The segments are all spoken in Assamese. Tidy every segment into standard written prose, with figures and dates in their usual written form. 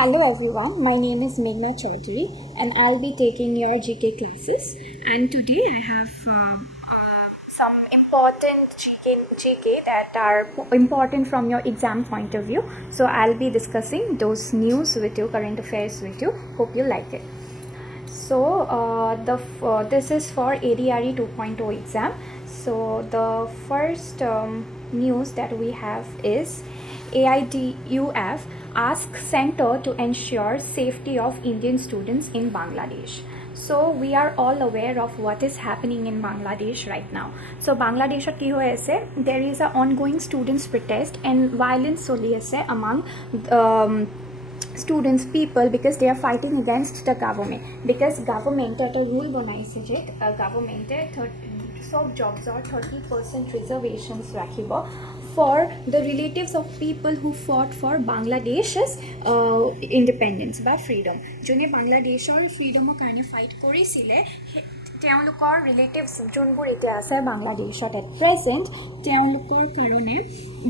Hello everyone, my name is Meghna Chaudhary and I'll be taking your GK classes. And today I have some important GK that are important from your exam point of view. So I'll be discussing those news with you, current affairs with you. Hope you like it. So this is for ADRE 2.0 exam. So the first news that we have is AIDUF asks center to ensure safety of Indian students in Bangladesh. So we are all aware of what is happening in Bangladesh right now. So Bangladesh ki hoye ase, there is an ongoing students protest and violence choli ase among students people because they are fighting against the government, because government at a rule banaise je government sob jobs or 30% reservations rakhibo for the relatives of people who fought for Bangladesh's independence বা freedom, jone Bangladeshor freedom karone fight korisile তেওঁলোকৰ ৰিলেটিভছ যোনবোৰ এতিয়া আছে বাংলাদেশত এট প্ৰেজেণ্ট তেওঁলোকৰ কাৰণে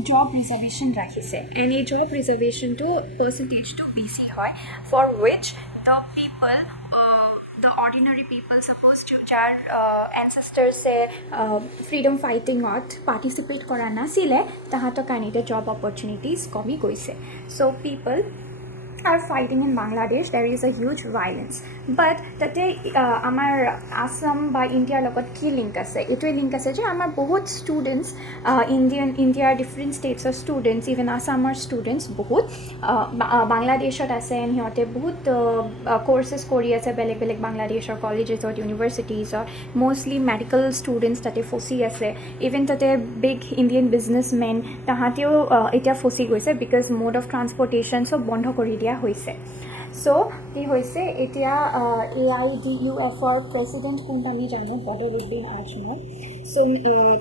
জব ৰিজাৰ্ভেশ্যন ৰাখিছে এণ্ড এই জব ৰিজাৰ্ভেশ্যনটো পাৰ্চেণ্টেজটো বেছি হয় for which the people the ordinary people supposed to যাৰ এনচেষ্টাৰ্ছে ফ্ৰীডম ফাইটিঙত পাৰ্টিচিপেট কৰা নাছিলে তাহাঁতৰ কাৰণে এতিয়া জব অপৰচুনিটিজ কমি গৈছে চ' পিপল are fighting in Bangladesh. There is a huge violence, but tate amar Assam by India logot ki link ase eto link ase je amar bahut students India different states of students, even Assamar students bahut Bangladeshot ase and hiote bahut courses kori ase beleg Bangladesh or colleges or universities or mostly medical students tate fosi ase, even tate big Indian businessmen tahateo eta fosi goise because mode of transportation so bondho kori dia হৈছে সো কি হৈছে এতিয়া AIDUFৰ প্ৰেসিডেন্ট কোনটা আমি জানো বদৰুদ্দিন আজমল সো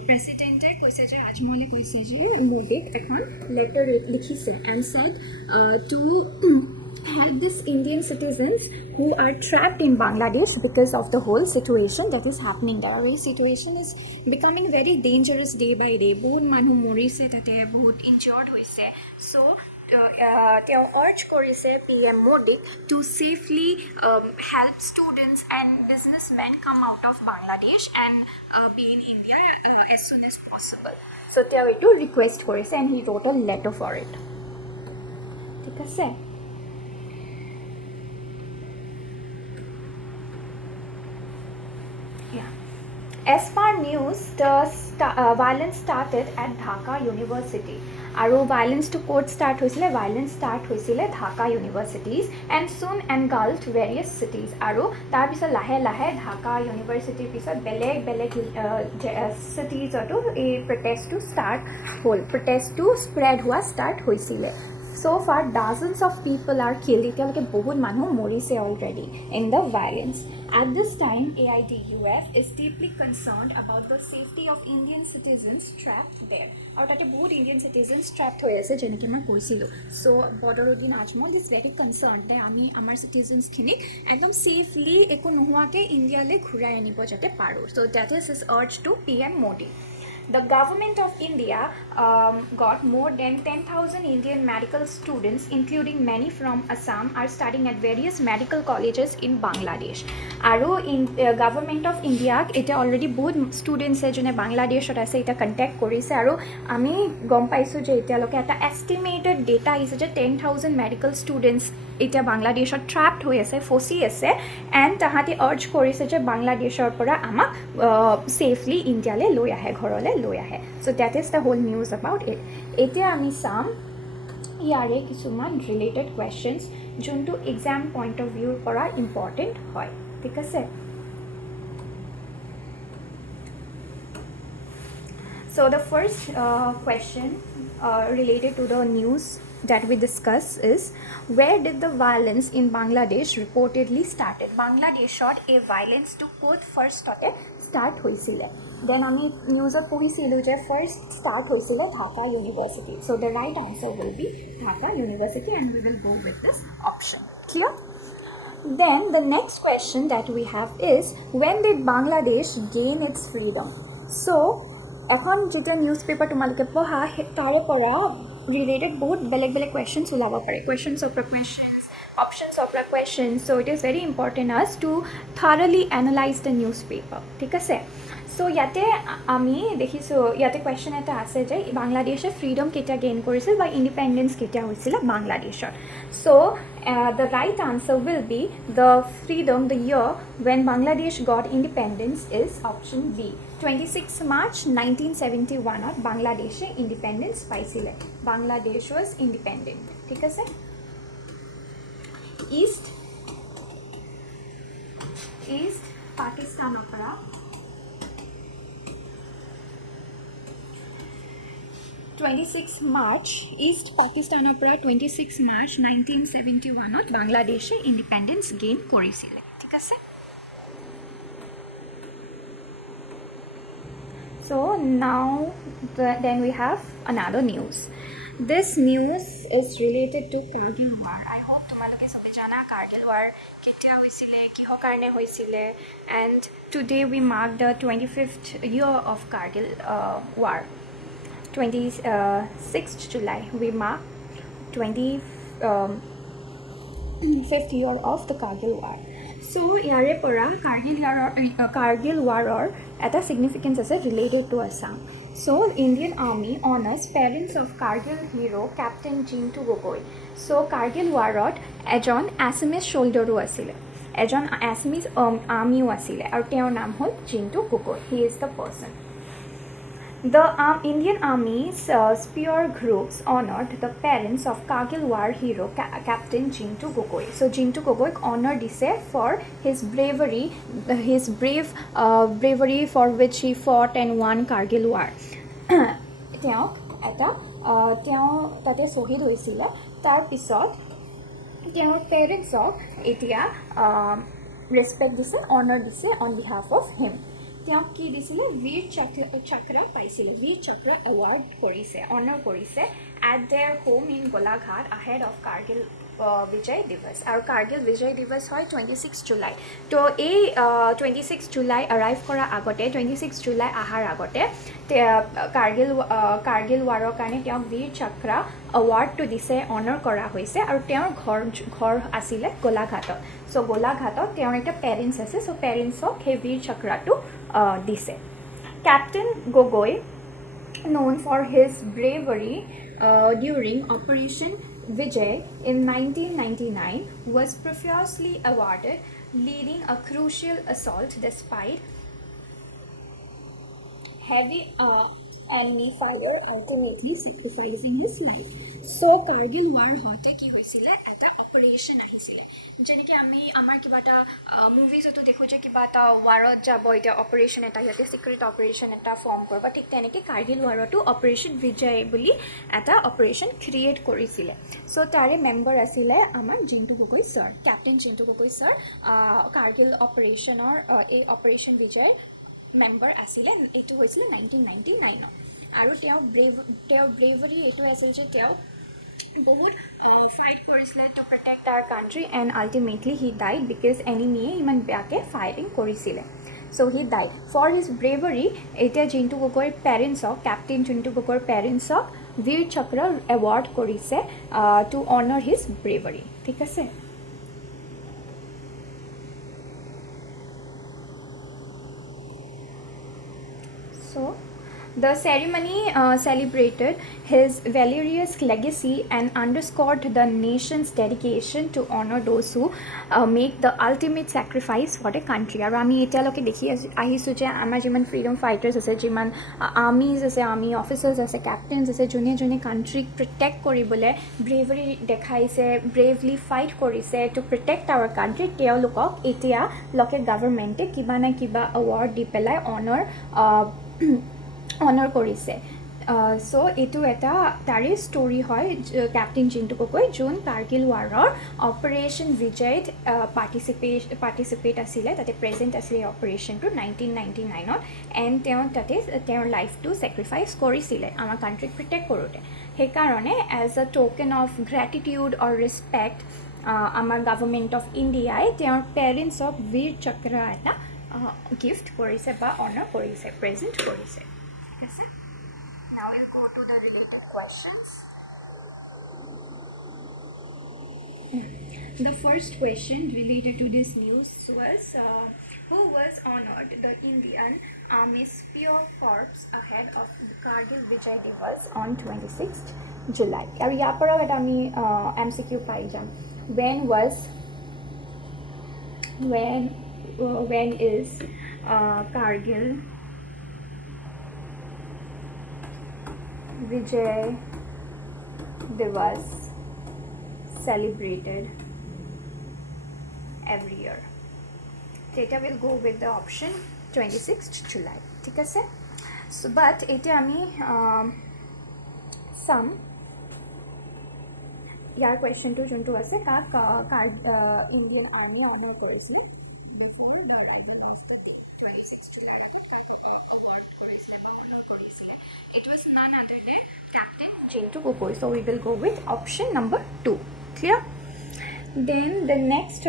প্ৰেসিডেন্টে কৈছে যে আজমলে কৈছে যে মোদীক এখন লেটাৰ লিখিছে and said to help these Indian citizens who are trapped in Bangladesh because of the whole situation that is happening there. Our situation is becoming very dangerous day by day. বহুত মানুহ মৰিছে তাতে বহুত injured হৈছে so তেওঁ urge কৰিছে PM Modi to safely help students and businessmen come out of Bangladesh and be in India as soon as possible. So তেওঁ এইটো request কৰিছে and he wrote a letter for it. ঠিক আছে As per news, the violence started at Dhaka University. Aru violence to court start hoisile, violence start hoisile Dhaka universities and soon engulfed various cities. Aru tar pisot lahe Dhaka University pisot beleg cities oto a protest to start whole protest to spread hua start hoisile. So far dozens of people are killed. Etialeke bahut manu morise already in the violence. At this time, AIDUF is deeply concerned about the safety of Indian citizens trapped there. Aru tate bahut Indian citizens trapped hoye ase jeneke ma koisilo. So Badaruddin Ajmal is very concerned that ami amar citizens khinik ekdom safely eko nohuake India le ghurai anibo jate paro. So that is his urge to PM Modi. The government of India got more than 10,000 Indian medical students, including many from Assam, are studying at various medical colleges in Bangladesh. Aru in government of India, it already both students jone Bangladesh or ase eta contact korise aru ami gom paisu je eta loke eta estimated data is je 10,000 medical students eta Bangladesh trapped hoye ase fosi ase and tahati urge korise je Bangladeshor pora amak safely India le loi ahe ghorole loi ahe. So that is the whole news about it. Etia ami sam ইয়াৰে কিছুমান ৰিলেটেড কুৱেশ্যনছ যোনটো এক্সাম পইণ্ট অফ ভিউৰ পৰা ইম্পৰ্টেণ্ট হয় ঠিক আছে So the first question related to the news that we discuss is where did the violence in Bangladesh reportedly started? Bangladeshot a violence to court first start hoisile. Then ami newsot pohisilu je first start hoisile Dhaka University. So the right answer will be Dhaka University and we will go with this option. Clear? Then the next question that we have is when did Bangladesh gain its freedom? So এখন যেটা নিউজ পেপাৰ তোমালোকে পঢ়া তাৰে পৰা ৰিলেটেড বহুত বেলেগ বেলেগ কুৱেশ্যনছ ওলাব পাৰে questions options of the question, so it is very important us to thoroughly analyze the newspaper. ঠিক আছে, so ইয়াতে আমি দেখিছোঁ ইয়াতে question এটা আছে যে বাংলাদেশে ফ্ৰীডম কেতিয়া গেইন কৰিছিল বা ইণ্ডিপেণ্ডেন্স কেতিয়া হৈছিল বাংলাদেশৰ. So the right answer will be the freedom, the year when Bangladesh got independence is option B. 26 March 1971 ত বাংলাদেশে ইণ্ডিপেণ্ডেন্স পাইছিলে. Bangladesh was independent. ঠিক আছে. East Pakistan opera 26 March East Pakistan opera 26 March 1971 ত বাংলাদেশে ইণ্ডিপেণ্ডেন্স গেইন কৰিছিলে. ঠিক আছে. So now then we have another news. This news is related to Kargil War. I hope তোমালোকে সবে জানা Kargil War কেতিয়া হৈছিলে, কিহৰ কাৰণে হৈছিলে, and today we mark the 25th year of Kargil War. 26th July we mark 25th year of the Kargil War. So ইয়াৰে পৰা Kargil War এটা significance আছে related to Assam. So Indian Army honors parents of Kargil hero Captain Jintu Gogoi. So Kargil Warত এজন Assamese soldier আছিলে, এজন Assamese army আছিলে, আৰু তেওঁৰ নাম হ'ল Jintu Gogoi. He is the person. The Indian Army's spear groups honored the parents of Kargil War hero Captain Jintu Gogoi. So Jintu Gogoi honor dise for his bravery, bravery for which he fought and won Kargil War. তেওঁ তাতে শ্বহীদ হৈছিলে. তাৰপিছত তেওঁৰ পেৰেণ্টছক এতিয়া ৰেচপেক্ট দিছে, অনাৰ দিছে অন বিহাফ অফ হিম. তেওঁক কি দিছিলে, বীৰ চক্ৰ পাইছিলে, বীৰ চক্ৰ এৱাৰ্ড কৰিছে, অনাৰ কৰিছে at their home in Golaghat ahead of Kargil Vijay Diwas. আৰু কাৰ্গিল বিজয় দিৱস হয় 26 জুলাই. তো এই 26 জুলাই এৰাইভ কৰাৰ আগতে, 26 জুলাই অহাৰ আগতে কাৰ্গিল ৱাৰৰ কাৰণে তেওঁক বীৰ চক্ৰ এৱাৰ্ডটো দিছে, অনাৰ কৰা হৈছে. আৰু তেওঁৰ ঘৰ আছিলে গোলাঘাটত. চ' গোলাঘাটত তেওঁৰ এটা পেৰেণ্টছ আছে. চ' পেৰেণ্টছক সেই বীৰ চক্ৰটো দিছে. Captain Gogoi, known for his bravery during Operation Vijay in 1999, was profusely awarded, leading a crucial assault despite heavy enemy fire, ultimately sacrificing his life. So Kargil War হতে কি হৈছিল, এটা অপাৰেশ্যন আহিছিল. যেনেকৈ আমি আমাৰ কিবা এটা মুভিজতো দেখোঁ যে কিবা এটা ৱাৰত যাব, এতিয়া অপাৰেশ্যন এটা সিহঁতে চিক্ৰেট অপাৰেশ্যন এটা ফৰ্ম কৰিব, ঠিক তেনেকৈ কাৰ্গিল ৱাৰতো অপাৰেশ্যন বিজয় বুলি এটা অপাৰেশ্যন ক্ৰিয়েট কৰিছিলে. চ' তাৰে মেম্বাৰ আছিলে আমাৰ Jintu Gogoi sir, captain Jintu Gogoi sir Kargil অপাৰেশ্যনৰ এই অপাৰেশ্যন বিজয় মেম্বাৰ আছিলে. এইটো হৈছিলে 1999ত. আৰু তেওঁৰ ব্ৰেভাৰী এইটো আছিল যে তেওঁ বহুত ফাইট কৰিছিলে to protect our country, and ultimately he died because এনিমিয়ে ইমান বেয়াকৈ ফায়াৰিং কৰিছিলে. So' he died for his bravery. এতিয়া জিন্তু গগৈৰ পেৰেণ্টছক, কেপ্টেইন জিন্তু গগৈৰ পেৰেণ্টছক বীৰ চক্ৰ এৱাৰ্ড কৰিছে টু অনাৰ হিজ ব্ৰেভাৰী. ঠিক আছে. So the ceremony celebrated his valorous legacy and underscored the nation's dedication to honor those who make the ultimate sacrifice for the country. আৰু আমি এতিয়ালৈকে দেখি আহিছোঁ যে আমাৰ যিমান ফ্ৰীডম ফাইটাৰ্ছ আছে, যিমান আৰ্মিজ আছে, আৰ্মি অফিচাৰ্ছ আছে, কেপ্টেইনছ আছে, যোনে কাণ্ট্ৰিক প্ৰটেক্ট কৰিবলৈ ব্ৰেভাৰী দেখাইছে, ব্ৰেভলি ফাইট কৰিছে টু প্ৰটেক্ট আৱাৰ কাণ্ট্ৰি, তেওঁলোকক এতিয়া গভৰ্ণমেণ্টে কিবা না কিবা এৱাৰ্ড দি পেলাই অনাৰ কৰিছে. চ' এইটো এটা তাৰে ষ্টৰি হয় কেপ্টেইন জিন্তু গগৈ, যোন কাৰ্গিল ৱাৰৰ অপাৰেশ্যন বিজয়ত পাৰ্টিচিপেট আছিলে, তাতে প্ৰেজেণ্ট আছিলে এই অপাৰেশ্যনটো 1999ত. এণ্ড তেওঁ তাতে তেওঁৰ লাইফটো ছেক্ৰিফাইচ কৰিছিলে আমাৰ কাণ্ট্ৰিক প্ৰটেক্ট কৰোঁতে. সেইকাৰণে as a token of gratitude or respect আমাৰ গভৰ্ণমেণ্ট অফ ইণ্ডিয়াই তেওঁৰ পেৰেণ্টছক বীৰ চক্ৰ এটা গিফ্ট কৰিছে বা অনাৰ কৰিছে, প্ৰেজেণ্ট কৰিছে. ঠিক আছে. Now we'll go to the related questions. The first question related to this news was who was honored the Indian Army Spear Corps ahead of the Kargil Vijay Divas on 26th July. আৰু ইয়াৰ পৰাও এটা আমি MCQ পাই যাম. When is Kargil Vijay Divas celebrated every year? Data will go with the option 26th July. ঠিক আছে? So but এটা আমি some ইয়াৰ কুৱেশ্যনটো যোনটো আছে কাক ইণ্ডিয়ান আৰ্মি অনাৰ কৰিছিলে before the rising of the day 26 জুলাইৰ আগত কাক অৱাৰ্ড কৰিছিলে বা অনাৰ কৰিছিলে. It was none other than Captain Jintu Gogoi. So we will go with option number 2. Clear? Then the next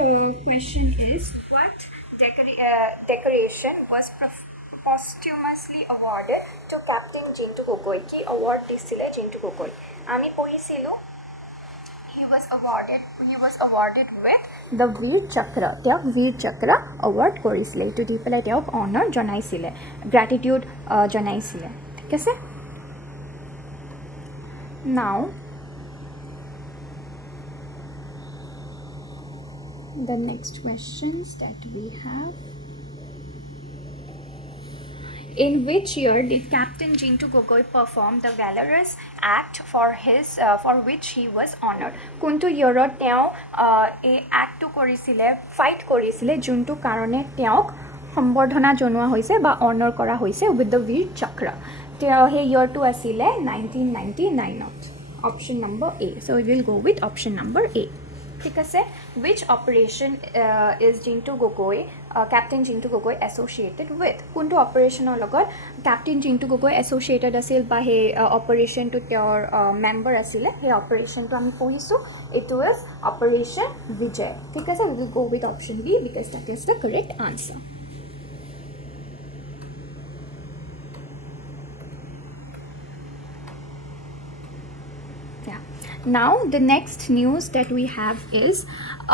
question is what decoration was posthumously awarded to Captain Jintu Gogoi? Ki award disile Jintu Gogoi. Ami pohisilo he was awarded with the Veer Chakra. Teok Veer Chakra award korisile. To di pela teok honor jonaisile, gratitude jonaisile. Thik ase? Now the next questions that we have: in which year did Captain Jintu Gogoi perform the valorous act for which he was honored? Kuntu yearot teo a act to korisile, fight korisile juntu karone teok সম্বৰ্ধনা জনোৱা হৈছে বা অনাৰ কৰা হৈছে with the Veer Chakra. Teo he year to asile 1999. Option number A. So we will go with option number A. ঠিক আছে? Which operation is Captain Jintu Gogoi associated with? কোনটো অপাৰেশ্যনৰ লগত Captain Jintu Gogoi associated আছিল বা সেই অপাৰেশ্যনটো তেওঁৰ মেম্বাৰ আছিলে, সেই অপাৰেশ্যনটো আমি পঢ়িছোঁ. It was Operation Vijay. ঠিক আছে? We will go with option B because that is the correct answer. Now the next news that we have is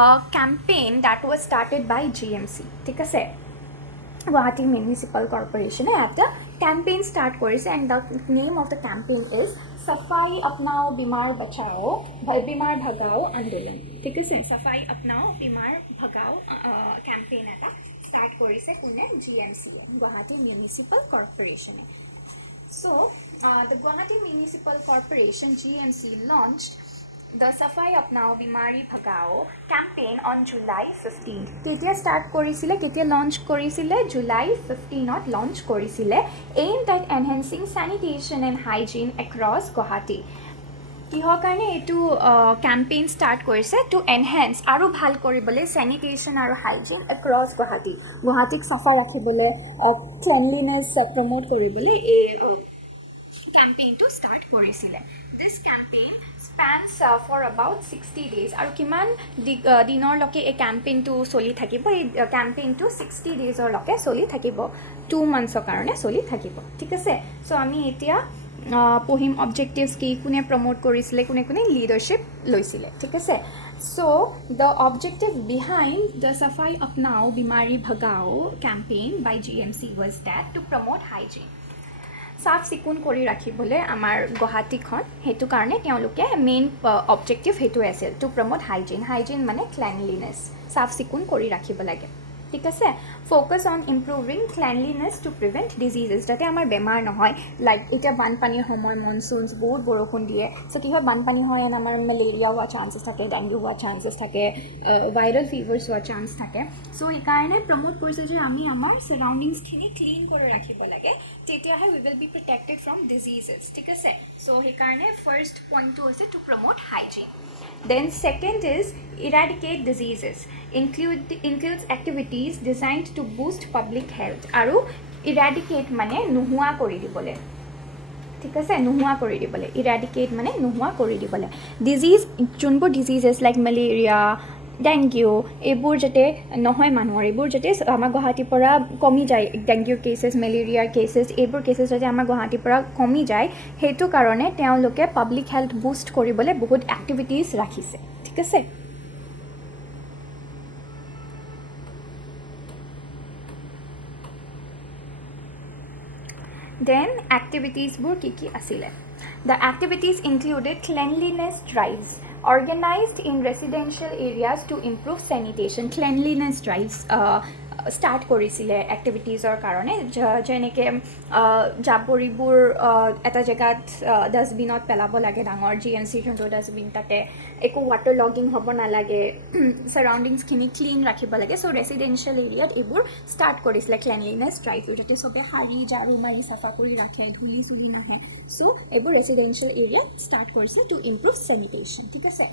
a campaign that was started by GMC. ঠিক আছে? Guwahati Municipal Corporation একটা campaign start করেছে and the name of the campaign is Safai Apnao Bimar Bachao Bimar Bhagao Andolan. ঠিক আছে? Safai Apnao Bimar Bhagao campaign এটা start করেছে কোনে? GMC, Guwahati Municipal Corporation. So the Guwahati Municipal Corporation GMC launched the Safai Apnao Bimari Bhagao campaign on July 15th. Ketia start korisile, ketia launch korisile, July 15th launch korisile, aimed at enhancing sanitation and hygiene across Guwahati. কিহৰ কাৰণে এইটো campaign start কৰিছে? To enhance আৰু ভাল কৰিবলৈ sanitation আৰু hygiene across Guwahati. গুৱাহাটীক চাফা ৰাখিবলৈ, cleanliness promote কৰিবলৈ এই campaign to start কৰিছিলে. This campaign spans for about 60 days. আৰু কিমান দিনৰলৈকে এই campaignটো চলি থাকিব? এই campaignটো 60 daysৰলৈকে চলি থাকিব, 2 monthsৰ কাৰণে চলি থাকিব. ঠিক আছে? চ' আমি এতিয়া পঢ়িম অবজেক্টিভছ কি, কোনে প্ৰমোট কৰিছিলে, কোনে কোনে লিডাৰশ্বিপ লৈছিলে. ঠিক আছে? So' the objective behind the Safai Apnao Bimari Bhagao campaign by GMC was that to promote hygiene. চাফ চিকুণ কৰি ৰাখিবলৈ আমাৰ গুৱাহাটীখন, সেইটো কাৰণে তেওঁলোকে মেইন অবজেক্টিভ সেইটোৱে আছিল, টু প্ৰমোট হাইজিন মানে ক্লেনলিনেছ, চাফ চিকুণ কৰি ৰাখিব লাগে. ঠিক আছে? Focus on improving cleanliness to prevent diseases, যাতে আমাৰ বেমাৰ নহয়. লাইক এতিয়া বানপানীৰ সময়, মনচুনছ, বহুত বৰষুণ দিয়ে, চ' কি হয় বানপানী হয় এণ্ড আমাৰ মেলেৰিয়া হোৱা চান্সেছ থাকে, ডেংগু হোৱা চান্সেছ থাকে, ভাইৰেল ফিভাৰ্ছ হোৱা চান্স থাকে. চ' সেইকাৰণে প্ৰমোট কৰিছে যে আমি আমাৰ ছাৰাউণ্ডিংছখিনি ক্লিন কৰি ৰাখিব লাগে, তেতিয়াহে we will be protected from diseases. ঠিক আছে? চ' সেইকাৰণে ফাৰ্ষ্ট পইণ্টটো হৈছে to promote hygiene. Then second is eradicate diseases, includes activities designed to boost public health. আৰু eradicate মানে নোহোৱা কৰি দিবলৈ. ঠিক আছে? নোহোৱা কৰি দিবলৈ, eradicate মানে নোহোৱা কৰি দিবলৈ. ডিজিজ, যোনবোৰ ডিজিজেছ লাইক মেলেৰিয়া, ডেংগু, এইবোৰ যাতে নহয় মানুহৰ, এইবোৰ যাতে আমাৰ গুৱাহাটীৰ পৰা কমি যায়, ডেংগু কেছেছ, মেলেৰিয়াৰ কেছেছ, এইবোৰ কেছেছ যাতে আমাৰ গুৱাহাটীৰ পৰা কমি যায়, সেইটো কাৰণে তেওঁলোকে পাব্লিক হেল্থ বুষ্ট কৰিবলৈ বহুত এক্টিভিটিজ ৰাখিছে. ঠিক আছে? Then activities bur ki asile. The activities included cleanliness drives organized in residential areas to improve sanitation. Cleanliness drives start কৰিছিলে এক্টিভিটিজৰ কাৰণে যেনেকৈ জাবৰিবোৰ এটা জেগাত ডাষ্টবিনত পেলাব লাগে ডাঙৰ GMC যোনটো ডাষ্টবিন তাতে একো ৱাটাৰ লগিং হ'ব নালাগে সাৰাউণ্ডিংছখিনি ক্লিন ৰাখিব লাগে চ' ৰেচিডেঞ্চিয়েল এৰিয়াত এইবোৰ ষ্টাৰ্ট কৰিছিলে ক্লিনলিনেছ ড্ৰাইভটো যাতে চবে সাৰি ঝাৰু মাৰি চাফা কৰি ৰাখে ধূলি চুলি নাহে চ' এইবোৰ ৰেচিডেঞ্চিয়েল এৰিয়াত ষ্টাৰ্ট কৰিছিলে টু ইম্প্ৰুভ চেনিটেশ্যন ঠিক আছে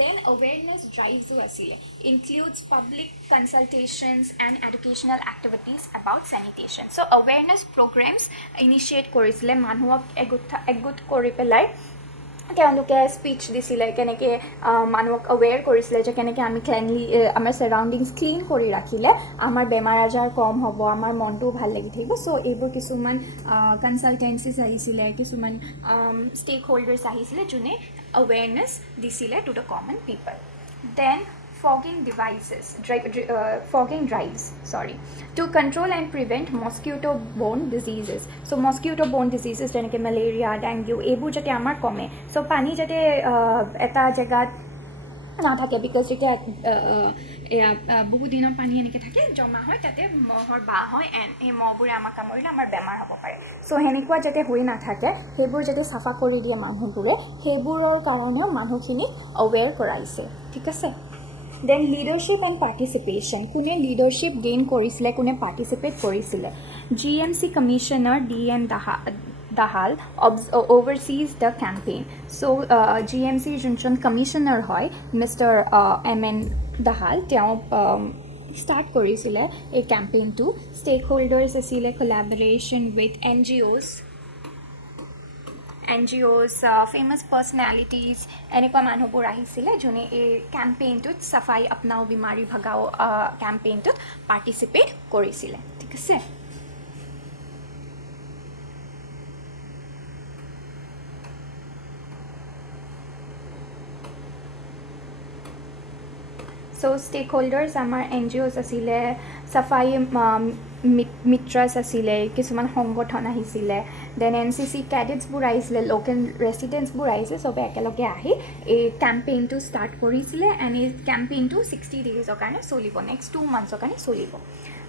Then awareness drives includes public consultations and educational activities about sanitation. So awareness programs initiate korisile manuhok egut kori pelai তেওঁলোকে স্পীচ দিছিলে কেনেকৈ মানুহক এৱেৰ কৰিছিলে যে কেনেকৈ আমি ক্লিনলি আমাৰ সাৰাউণ্ডিংছ ক্লিন কৰি ৰাখিলে আমাৰ বেমাৰ আজাৰ কম হ'ব আমাৰ মনটোও ভাল লাগি থাকিব চ' এইবোৰ কিছুমান কনচালটেঞ্চিজ আহিছিলে কিছুমান ষ্টেক হোল্ডাৰ্ছ আহিছিলে যোনে awareness দিছিলে to the common people. Then fogging drives to control and prevent mosquito-borne diseases. So mosquito-borne diseases যেনেকৈ malaria, dengue এইবোৰ যাতে আমাৰ কমে so পানী যাতে এটা জেগাত নাথাকে বিকজ যেতিয়া বহু দিনৰ পানী এনেকৈ থাকে জমা হয় তাতে মহৰ বাহ হয় এণ্ড এই মহবোৰে আমাক কামুৰিলে আমাৰ বেমাৰ হ'ব পাৰে চ' সেনেকুৱা যাতে হৈ নাথাকে সেইবোৰ যাতে চাফা কৰি দিয়ে মানুহবোৰে সেইবোৰৰ কাৰণেও মানুহখিনিক এৱেৰ কৰাইছে ঠিক আছে দেন লিডাৰশ্বিপ এণ্ড পাৰ্টিচিপেশ্যন কোনে লিডাৰশ্বিপ গেইন কৰিছিলে কোনে পাৰ্টিচিপেট কৰিছিলে GMC commissioner DM Dahal oversees the campaign. So GMC যোনজন কমিশ্যনাৰ হয় মিষ্টাৰ MN Dahal তেওঁ ষ্টাৰ্ট কৰিছিলে এই কেম্পেইনটো ষ্টেক হোল্ডাৰ্ছ আছিলে কোলাবৰেশ্যন উইথ NGOs famous personalities এনেকুৱা মানুহবোৰ আহিছিলে যোনে এই কেম্পেইনটোত চাফাই আপনাও বিমাৰী ভগাও কেম্পেইনটোত পাৰ্টিচিপেট কৰিছিলে ঠিক আছে So stakeholders আমাৰ NGOs আছিলে চাফাই মিত্ৰাছ আছিলে কিছুমান সংগঠন আহিছিলে দেন NCC ক্যাডেটছবোৰ আহিছিলে লোকেল ৰেচিডেণ্টছবোৰ আহিছে চবে একেলগে আহি এই কেম্পেইনটো ষ্টাৰ্ট কৰিছিলে এণ্ড এই কেম্পেইনটো 60 ডেইজৰ কাৰণে চলিব নেক্সট 2 মান্থছৰ কাৰণে চলিব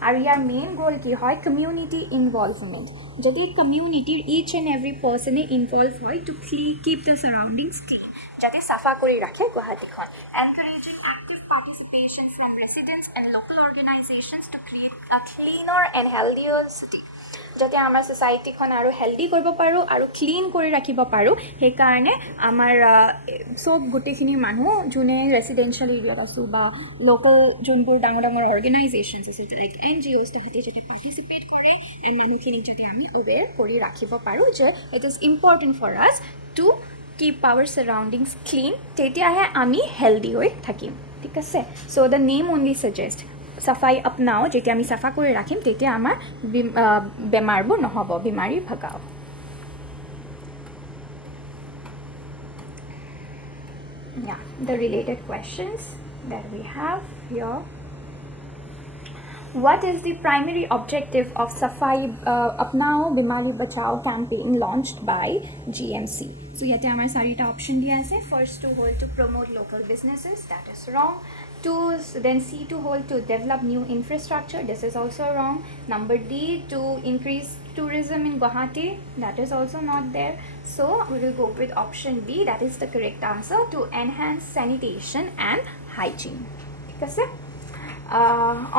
আৰু ইয়াৰ মেইন গ'ল কি হয় কমিউনিটি ইনভলভমেণ্ট যদি কমিউনিটিৰ ইচ এণ্ড এভৰি পাৰ্চনে ইনভলভ হয় টু কিপ দ্য সাৰাউণ্ডিংছ ক্লিন যাতে চাফা কৰি ৰাখে গুৱাহাটীখন encouraging active participation from residents and local organizations to create a cleaner and healthier city যাতে আমাৰ সোসাইটিখন আৰু হেলদি কৰিব পাৰো আৰু ক্লিন কৰি ৰাখিব পাৰো সেই কাৰণে আমাৰ সব গুটেখিনি মানুহ যোনে ৰেচিডেন্সিয়েল এৰিয়াত আছে বা লোকাল যোনবোৰ ডাঙৰ ডাঙৰ অৰ্গেনাইজেশনছ আছে লাইক NGOs তাহাঁতে যাতে পাৰ্টিচিপেট কৰে এণ্ড মানুহখিনিক যাতে আমি অৱেৰ কৰি ৰাখিব পাৰো যে it is important for us to keep our surroundings clean তেতিয়াহে আমি হেলদি হৈ থাকিম ঠিক আছে so the name only suggest safai apnao যেতিয়া আমি সাফা কৰি ৰাখিম তেতিয়া আমাৰ বেমাৰবোৰ নহব বিমাৰী ভগাও yeah the related questions that we have here What is the primary objective of Safai Apnao Bimari Bachao campaign launched by GMC? So, yate amar sarita option diya ase. First to hold to promote local businesses, that is wrong. Then C to hold to develop new infrastructure, this is also wrong. Number D to increase tourism in Guwahati, that is also not there. So, we will go with option B, that is the correct answer, to enhance sanitation and hygiene. Okay,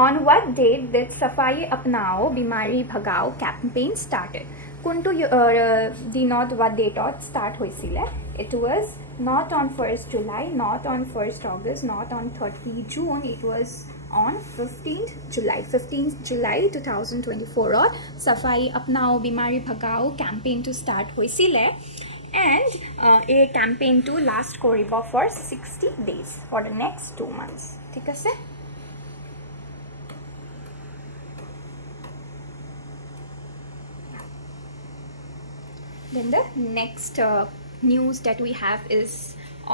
on what date did Safai Apnao Bimari Bhagao campaign started? Kuntu dinot what date start hoisile? It was not on 1st July, not on 1st August, not on 30 June. It was on 15th July 2024 or Safai Apnao Bimari Bhagao campaign to start hoisile. And a campaign to last koribo for 60 days for the next 2 months. ঠিক আছে Then the next news that we have is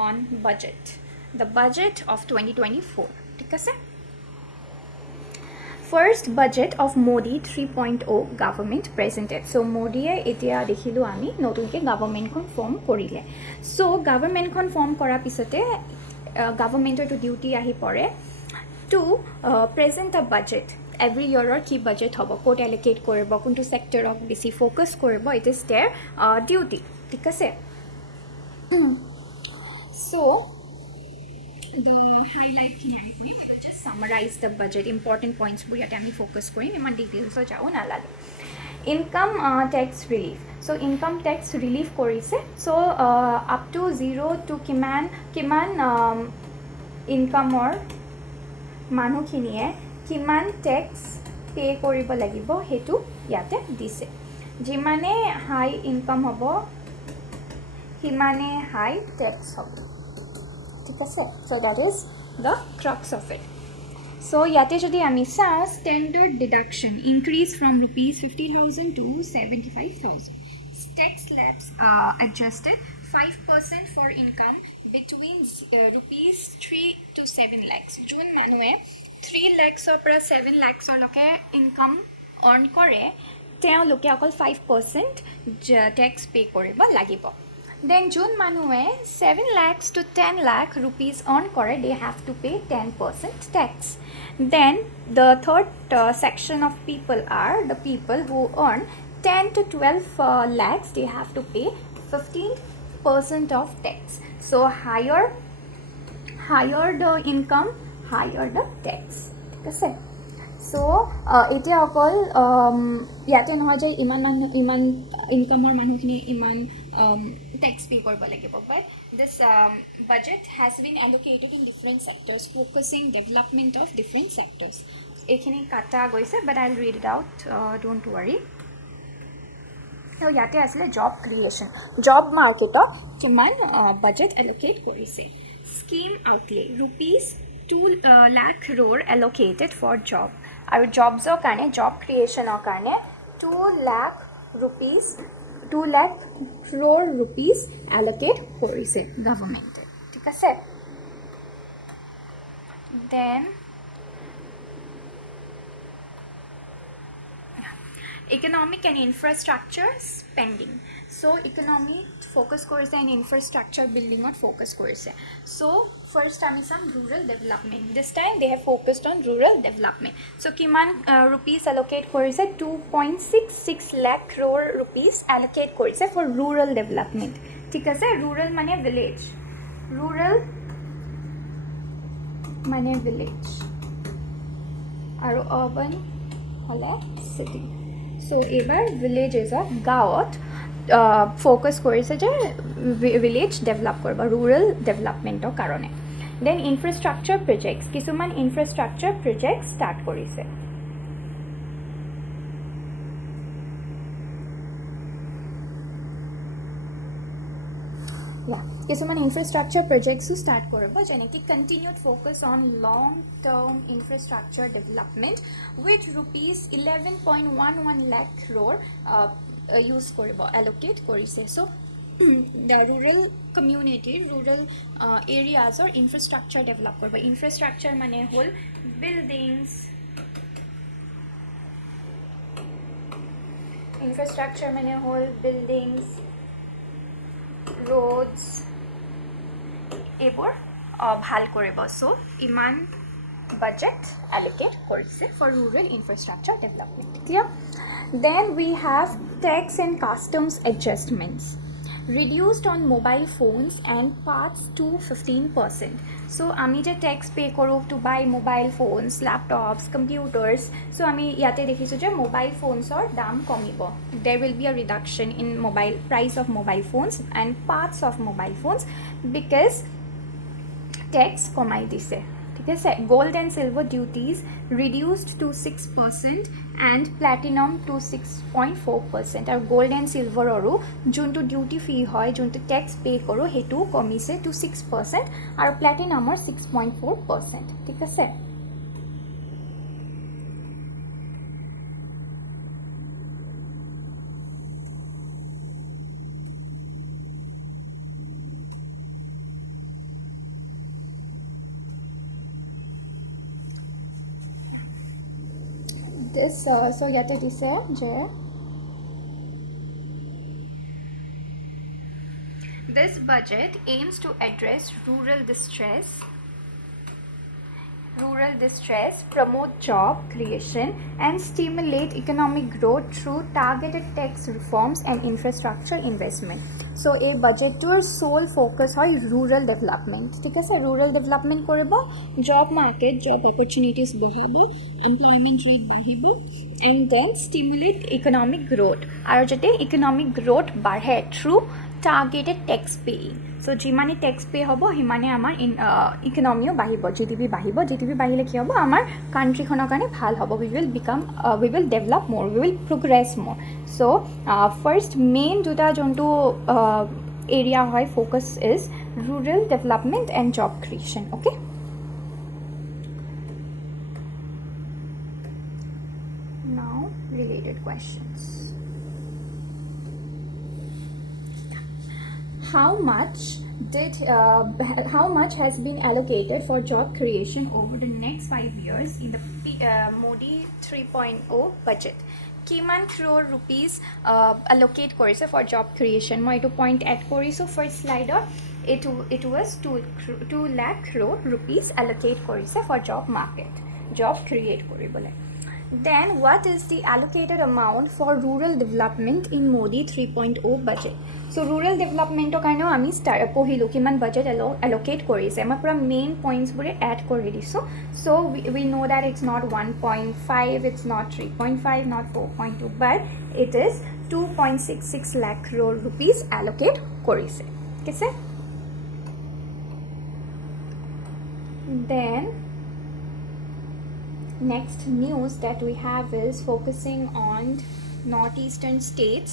on budget. The budget of 2024. ठीक है First budget of Modi 3.0 government presented. So Modiয়ে এতিয়া দেখিলো আমি নতুনকৈ গভৰ্ণমেণ্টখন ফৰ্ম কৰিলে. So গভৰ্ণমেণ্টখন ফৰ্ম কৰাৰ পিছতে গভৰ্ণমেণ্টৰ এইটো ডিউটি আহি পৰে টু প্ৰেজেণ্ট আ বাজেট এভৰি ইয়েৰৰ কি বাজেট হ'ব, ক'ত এল'কেট কৰিব, কোনটো ছেক্টৰক বেছি ফ'কাছ কৰিব, ইট ইজ দেয়াৰ ডিউটি. ঠিক আছে. So the highlight খিনি আমি কৰি summarize the budget, important points বোৰ ইয়াতে আমি ফ'কাছ কৰিম, ইমান ডিটেইলছত যাব নালাগে. Income tax relief. So' income tax relief কৰিছে. চ' আপ টু 0 টু কিমান ইনকামৰ মানুহখিনিয়ে কিমান টেক্স পে' কৰিব লাগিব সেইটো ইয়াতে দিছে. যিমানে হাই ইনকাম হ'ব সিমানে হাই টেক্স হ'ব. ঠিক আছে. So' that is the crux of it. So ইয়াতে যদি আমি চাওঁ standard deduction increase from rupees 50,000 to 75,000. Tax slabs adjusted 5% for income between rupees 3 to 7 lakhs. যোন মানুহে 3 lakhsৰ পৰা 7 lakhsলৈকে ইনকাম আৰ্ণ কৰে তেওঁলোকে অকল 5% টেক্স পে' কৰিব লাগিব. Then যোন মানুহে 7 lakhs to 10 lakh rupees earn কৰে, they have to pay 10% tax. Then the third section of people are the people who earn 10 to 12 lakhs, they have to pay 15% of tax. So higher the income, higher the tax. ঠিক আছে. So এতিয়া অকল ইয়াতে নহয় যে ইমান ইনকামৰ মানুহখিনি ইমান tax pay korba lagibo, but this budget has been allocated in different sectors, focusing development of different sectors. Ekhini kata goise, but I'll read it out, don't worry. So yate asile job creation, job market kiman budget allocate korise. Scheme outlay rupees 2 lakh crore allocated for job. Aru jobs karne, job creation karne 2 lakh crore rupees allocate korise government. ঠিক আছে. Then economic and infrastructure spending. So economy focus korise and infrastructure building on focus korise. So first আমি চাম rural development. This time they have focused on rural development. So kiman rupees allocate korise 2.66 lakh crore rupees allocate korise for rural development. ঠিক আছে. rural মানে village, rural মানে village আৰু urban হলে city. So এবাৰ villages গাঁৱত ফ'কাছ কৰিছে যে ভিলেজ ডেভেলপ কৰিব ৰুৰেল ডেভেলপমেণ্টৰ কাৰণে. দেন ইনফ্ৰাষ্ট্ৰাকচাৰ প্ৰজেক্টছ, কিছুমান ইনফ্ৰাষ্ট্ৰাকচাৰ প্ৰজেক্ট ষ্টাৰ্ট কৰিছে. কিছুমান ইনফ্ৰাষ্ট্ৰাকচাৰ প্ৰজেক্টছো ষ্টাৰ্ট কৰিব, যেনেকৈ continued focus on long term infrastructure development with rupees 11.11 lakh crore use কৰিব, এল'কেট কৰিছে. So' the rural community, rural এৰিয়াজৰ ইনফ্ৰাষ্ট্ৰাকচাৰ ডেভেলপ কৰিব. ইনফ্ৰাষ্ট্ৰাকচাৰ মানে হ'ল বিল্ডিংছ, ইনফ্ৰাষ্ট্ৰাকচাৰ মানে হ'ল বিল্ডিংছ, ৰোডছ, এইবোৰ ভাল কৰিব. চ' ইমান budget allocate কৰিছে for rural infrastructure development. Clear? Then we have tax and customs adjustments reduced on mobile phones and parts to 15%. So আমি যে tax pay কৰো to buy mobile phones, laptops, computers, so আমি ইয়াতে দেখিছো যে mobile phones or দাম কমিব. There will be a reduction in price of mobile phones and parts of mobile phones because tax কমাই দিছে. ঠিক আছে. Gold and silver duties reduced to 6% and platinum to 6.4%. আৰু গোল্ড এণ্ড চিলভাৰৰো যোনটো ডিউটি ফি হয়, যোনটো টেক্স পে' কৰোঁ, সেইটো কমিছে টু 6% আৰু প্লেটিনামৰ 6.4%. ঠিক আছে. this so ইয়াতে দিছে যে this budget aims to address rural distress, promote job creation, and stimulate economic growth through targeted tax reforms and infrastructure investment. So a budget tour sole focus hoy rural development. ঠিক আছে, rural development কৰিব, job market, job opportunities বঢ়াব, employment rate বাঢ়িব, and then stimulate economic growth. আৰু যাতে economic growth বাঢ়ে through targeted tax paying. So যিমানে টেক্স পে হ'ব সিমানে আমাৰ ইকনমিও বাঢ়িব, জিডিপি বাঢ়িব, জিডিপি বাঢ়িলে কি হ'ব, আমাৰ কাণ্ট্ৰিখনৰ কাৰণে ভাল হ'ব, we will develop more, we will progress more. So first main দুটা যোনটো area হয় focus is rural development and job creation. Okay, now related questions. How much has been allocated for job creation over the next 5 years in the Modi 3.0 budget? Kiman crore rupees allocate korise for job creation? Moi etu point add koriso first slide. It was 2 lakh crore rupees allocate korise for job market, job create koribole. Then what is the allocated amount for rural development in Modi 3.0 budget? So rural development কাৰণেও আমি পঢ়িলো কিমান budget allocate কৰিছে, মই পুৰা main points বোৰে add কৰি দিছো. So we know that it's not 1.5, it's not 3.5, not 4.2, but it is 2.66 lakh crore rupees allocate কৰিছে. ঠিক আছে, then next news that we have is focusing on northeastern states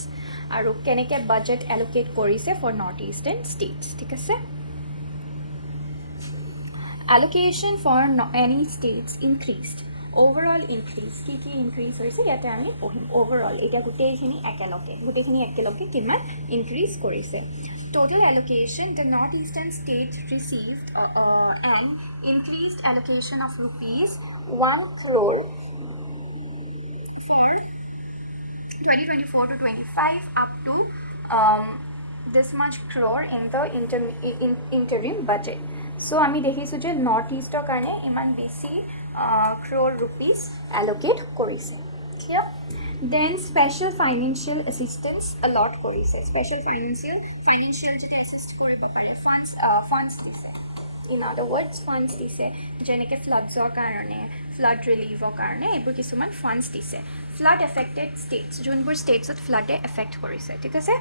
আৰু কেনেকৈ budget allocate কৰিছে for northeastern states. ঠিক আছে, allocation for any states increased, overall increase, কি increase হৈছে ইয়াতে আমি পঢ়িম. overall এটা গোটেইখিনি একেলগে কিমান increase কৰিছে. Total allocation, the northeastern state received an increased allocation of rupees 1 crore for 2024 to 25 up to this much crore in the interim budget. So আমি দেখিছোঁ যে নৰ্থ ইষ্টৰ কাৰণে ইমান বেছি crore rupees allocate কৰিছে. Clear? Then special financial assistance allot কৰিছে. Special financial যেটা assist কৰিব পাৰে, funds দিছে. In other words, funds দিছে যেনেকৈ floodsৰ কাৰণে, flood reliefৰ কাৰণে এইবোৰ কিছুমান funds দিছে. flood affected states, যোনবোৰ ষ্টেটছত ফ্লাডে এফেক্ট কৰিছে. ঠিক আছে,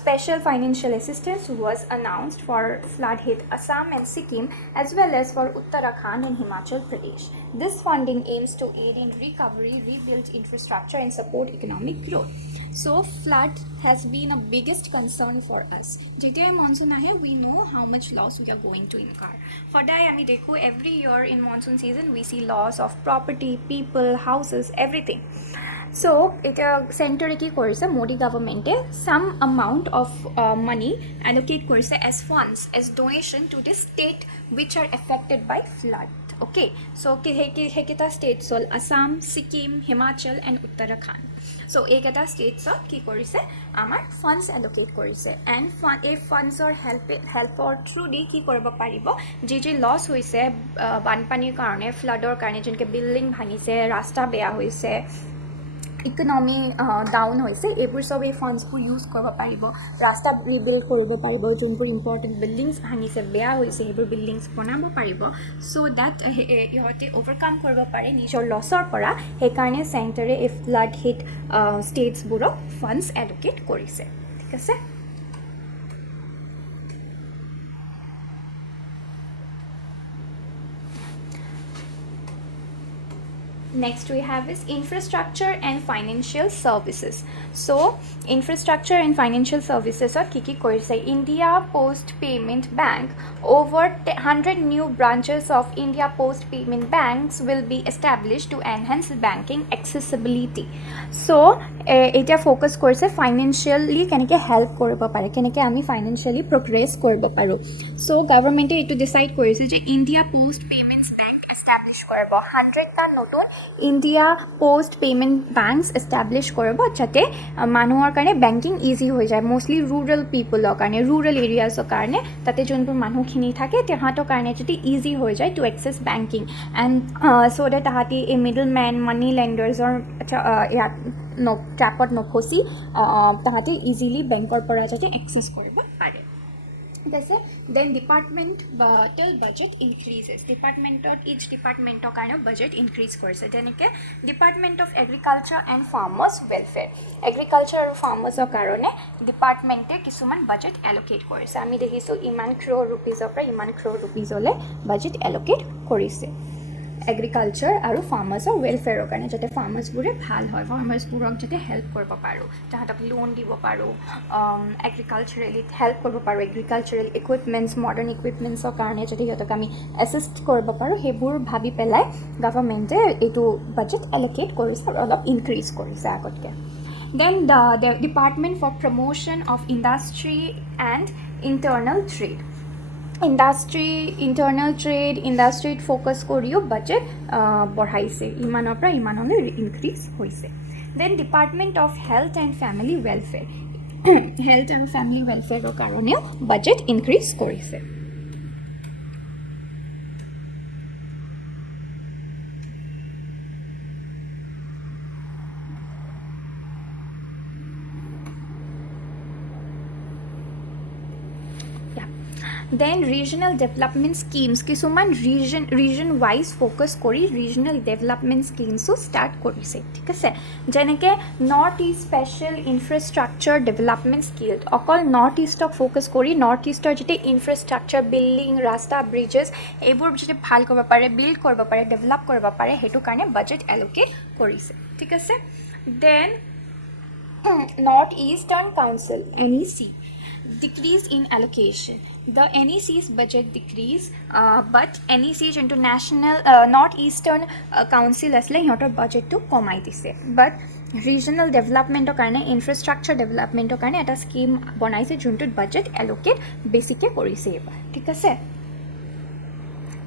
special financial assistance was announced for flood hit Assam and Sikkim as well as for Uttarakhand and Himachal Pradesh. This funding aims to aid in recovery, rebuild infrastructure and support economic growth. So flood has been a biggest concern for us. যেতিয়া monsoon আহে, we know how much loss we are going to incur. সদায় আমি দেখো every year in monsoon season we see loss of property, people, houses, everything. So এটা সেন্টারে কি কৰিছে, Modi গভৰ্নমেন্টে some amount of money allocate কৰিছে as funds, as donation to the state which are affected by flood. Okay, so সেইকেইটা states হ'ল Assam, Sikkim, Himachal and Uttarakhand. So এইকেইটা ষ্টেটছত কি কৰিছে, আমাৰ ফাণ্ডছ এল'কেট কৰিছে, এণ্ড এই ফাণ্ডছৰ হেল্পৰ থ্ৰু দি কি কৰিব পাৰিব, যি লছ হৈছে বানপানীৰ কাৰণে, ফ্লাডৰ কাৰণে, যেনেকৈ বিল্ডিং ভাঙিছে, ৰাস্তা বেয়া হৈছে, ইকনমি ডাউন হৈছে, এইবোৰ চব এই ফাণ্ডছবোৰ ইউজ কৰিব পাৰিব, ৰাস্তা ৰিবিল্ড কৰিব পাৰিব, যোনবোৰ ইম্পৰ্টেণ্ট বিল্ডিংছ ভাঙিছে, বেয়া হৈছে, সেইবোৰ বিল্ডিংছ বনাব পাৰিব, ছ' ডেট ইহঁতে অভাৰকাম কৰিব পাৰে নিজৰ লছৰ পৰা. সেইকাৰণে চেণ্টাৰে এই ফ্লাড হিট ষ্টেটছবোৰক ফাণ্ডছ এল'কেট কৰিছে. ঠিক আছে, next we have is infrastructure and financial services. So infrastructure and financial services are kiki korise. India Post Payment Bank, over 100 new branches of India Post Payment Banks will be established to enhance banking accessibility. So eta focus korise financially keneke help koribo pare, keneke ami financially progress koribo paru. So government etu decide korise je India Post Payments Bank establish কৰিব 100টা নতুন India post payment banks establish কৰিব যাতে মানুহৰ কাৰণে বেংকিং ইজি হৈ যায় মষ্টলি ৰুৰেল পিপলৰ কাৰণে ৰুৰেল এৰিয়াজৰ কাৰণে তাতে যোনবোৰ মানুহখিনি থাকে তাহাঁতৰ কাৰণে যদি ইজি হৈ যায় to access banking and so' that তাহাঁতি এই মিডল মেন মানি লেণ্ডাৰ্ছৰ ইয়াত ট্ৰেপত নফচি তাহাঁতি ইজিলি বেংকৰ পৰা যাতে এক্সেছ কৰিব পাৰে ঠিক আছে দেন ডিপাৰ্টমেণ্টেল বাজেট ইনক্ৰিজেছ ইচ ডিপাৰ্টমেণ্টৰ কাৰণে বাজেট ইনক্ৰিজ কৰিছে যেনেকৈ department of agriculture and farmers welfare agriculture আৰু ফাৰ্মাৰ্ছৰ কাৰণে ডিপাৰ্টমেণ্টে কিছুমান বাজেট এল'কেট কৰিছে আমি দেখিছোঁ ইমান ক্ৰ'ৰ ৰুপিজৰ পৰা ইমান ক্ৰ'ৰ ৰুপিজলৈ বাজেট এল'কেট কৰিছে এগ্ৰিকালচাৰ আৰু ফাৰ্মাৰ্ছৰ ৱেলফেয়াৰৰ কাৰণে যাতে ফাৰ্মাৰ্ছবোৰে ভাল হয় ফাৰ্মাৰ্ছবোৰক যাতে হেল্প কৰিব পাৰোঁ তাহাঁতক লোন দিব পাৰোঁ এগ্ৰিকালচাৰেলি হেল্প কৰিব পাৰোঁ এগ্ৰিকালচাৰেল ইকুইপমেণ্টছ মডাৰ্ণ ইকুইপমেণ্টছৰ কাৰণে যাতে সিহঁতক আমি এছিষ্ট কৰিব পাৰোঁ সেইবোৰ ভাবি পেলাই গভৰ্ণমেণ্টে এইটো বাজেট এল'কেট কৰিছে আৰু অলপ ইনক্ৰিজ কৰিছে আগতকৈ then the department for promotion of industry and internal trade ইণ্ডাষ্ট্ৰীত ফ'কাছ কৰিও বাজেট বঢ়াইছে ইমানৰ পৰা ইমানলৈ ইনক্ৰিজ হৈছে then department of health and family ৱেলফেয়াৰৰ কাৰণেও বাজেট ইনক্ৰিজ কৰিছে দেন ৰিজনেল ডেভেলপমেণ্ট স্কিমছ কিছুমান ৰিজন ৱাইজ ফ'কাছ কৰি ৰিজনেল ডেভেলপমেণ্ট স্কিমছো ষ্টাৰ্ট কৰিছে ঠিক আছে যেনেকৈ north east special infrastructure development skill অকল নৰ্থ ইষ্টক ফ'কাছ কৰি নৰ্থ ইষ্টৰ যেতিয়া ইনফ্ৰাষ্ট্ৰাকচাৰ বিল্ডিং ৰাস্তা ব্ৰিজেছ এইবোৰ যদি ভাল কৰিব পাৰে বিল্ড কৰিব পাৰে ডেভেলপ কৰিব পাৰে সেইটো কাৰণে বাজেট এল'কেট কৰিছে ঠিক আছে then north eastern council NEC decrease in allocation the NEC's budget decrease but NEC যোনটো national north eastern council আছিলে সিহঁতৰ বাজেটটো কমাই দিছে but regional developmentৰ কাৰণে infrastructure developmentৰ কাৰণে এটা স্কিম বনাইছে যোনটোত বাজেট এল'কেট বেছিকৈ কৰিছে এইবাৰ ঠিক আছে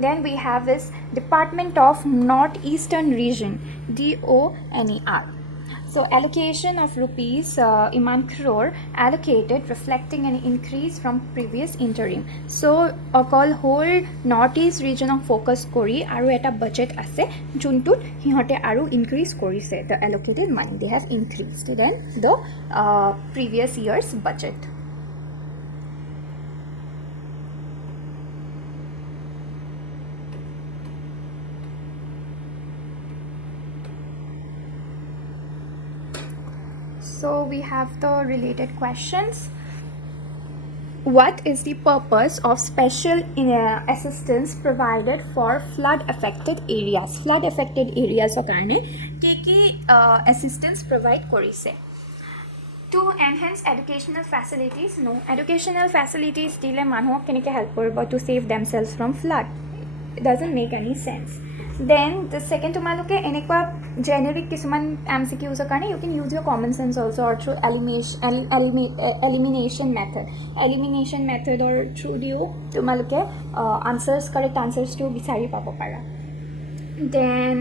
then we have this Department of North Eastern Region DONER so allocation of rupees iman crore allocated reflecting an increase from previous interim so okol whole northeast region of focus kori aru eta budget ase juntut hihote aru increase korise the allocated money they have increased than the previous year's budget So we have the related questions. What is the purpose of special assistance provided for flood affected areas? Flood affected areas karone ki assistance provide korise. To enhance educational facilities no educational facilities dile manhok kenike help koribo to save themselves from flood. It doesn't make any sense. Then the second তোমালোকে এনেকুৱা generic কিছুমান MCQs কাৰণে you can use your common sense also or through elimination method or through দিও তোমালোকে correct answers to বিচাৰি পাব পাৰা then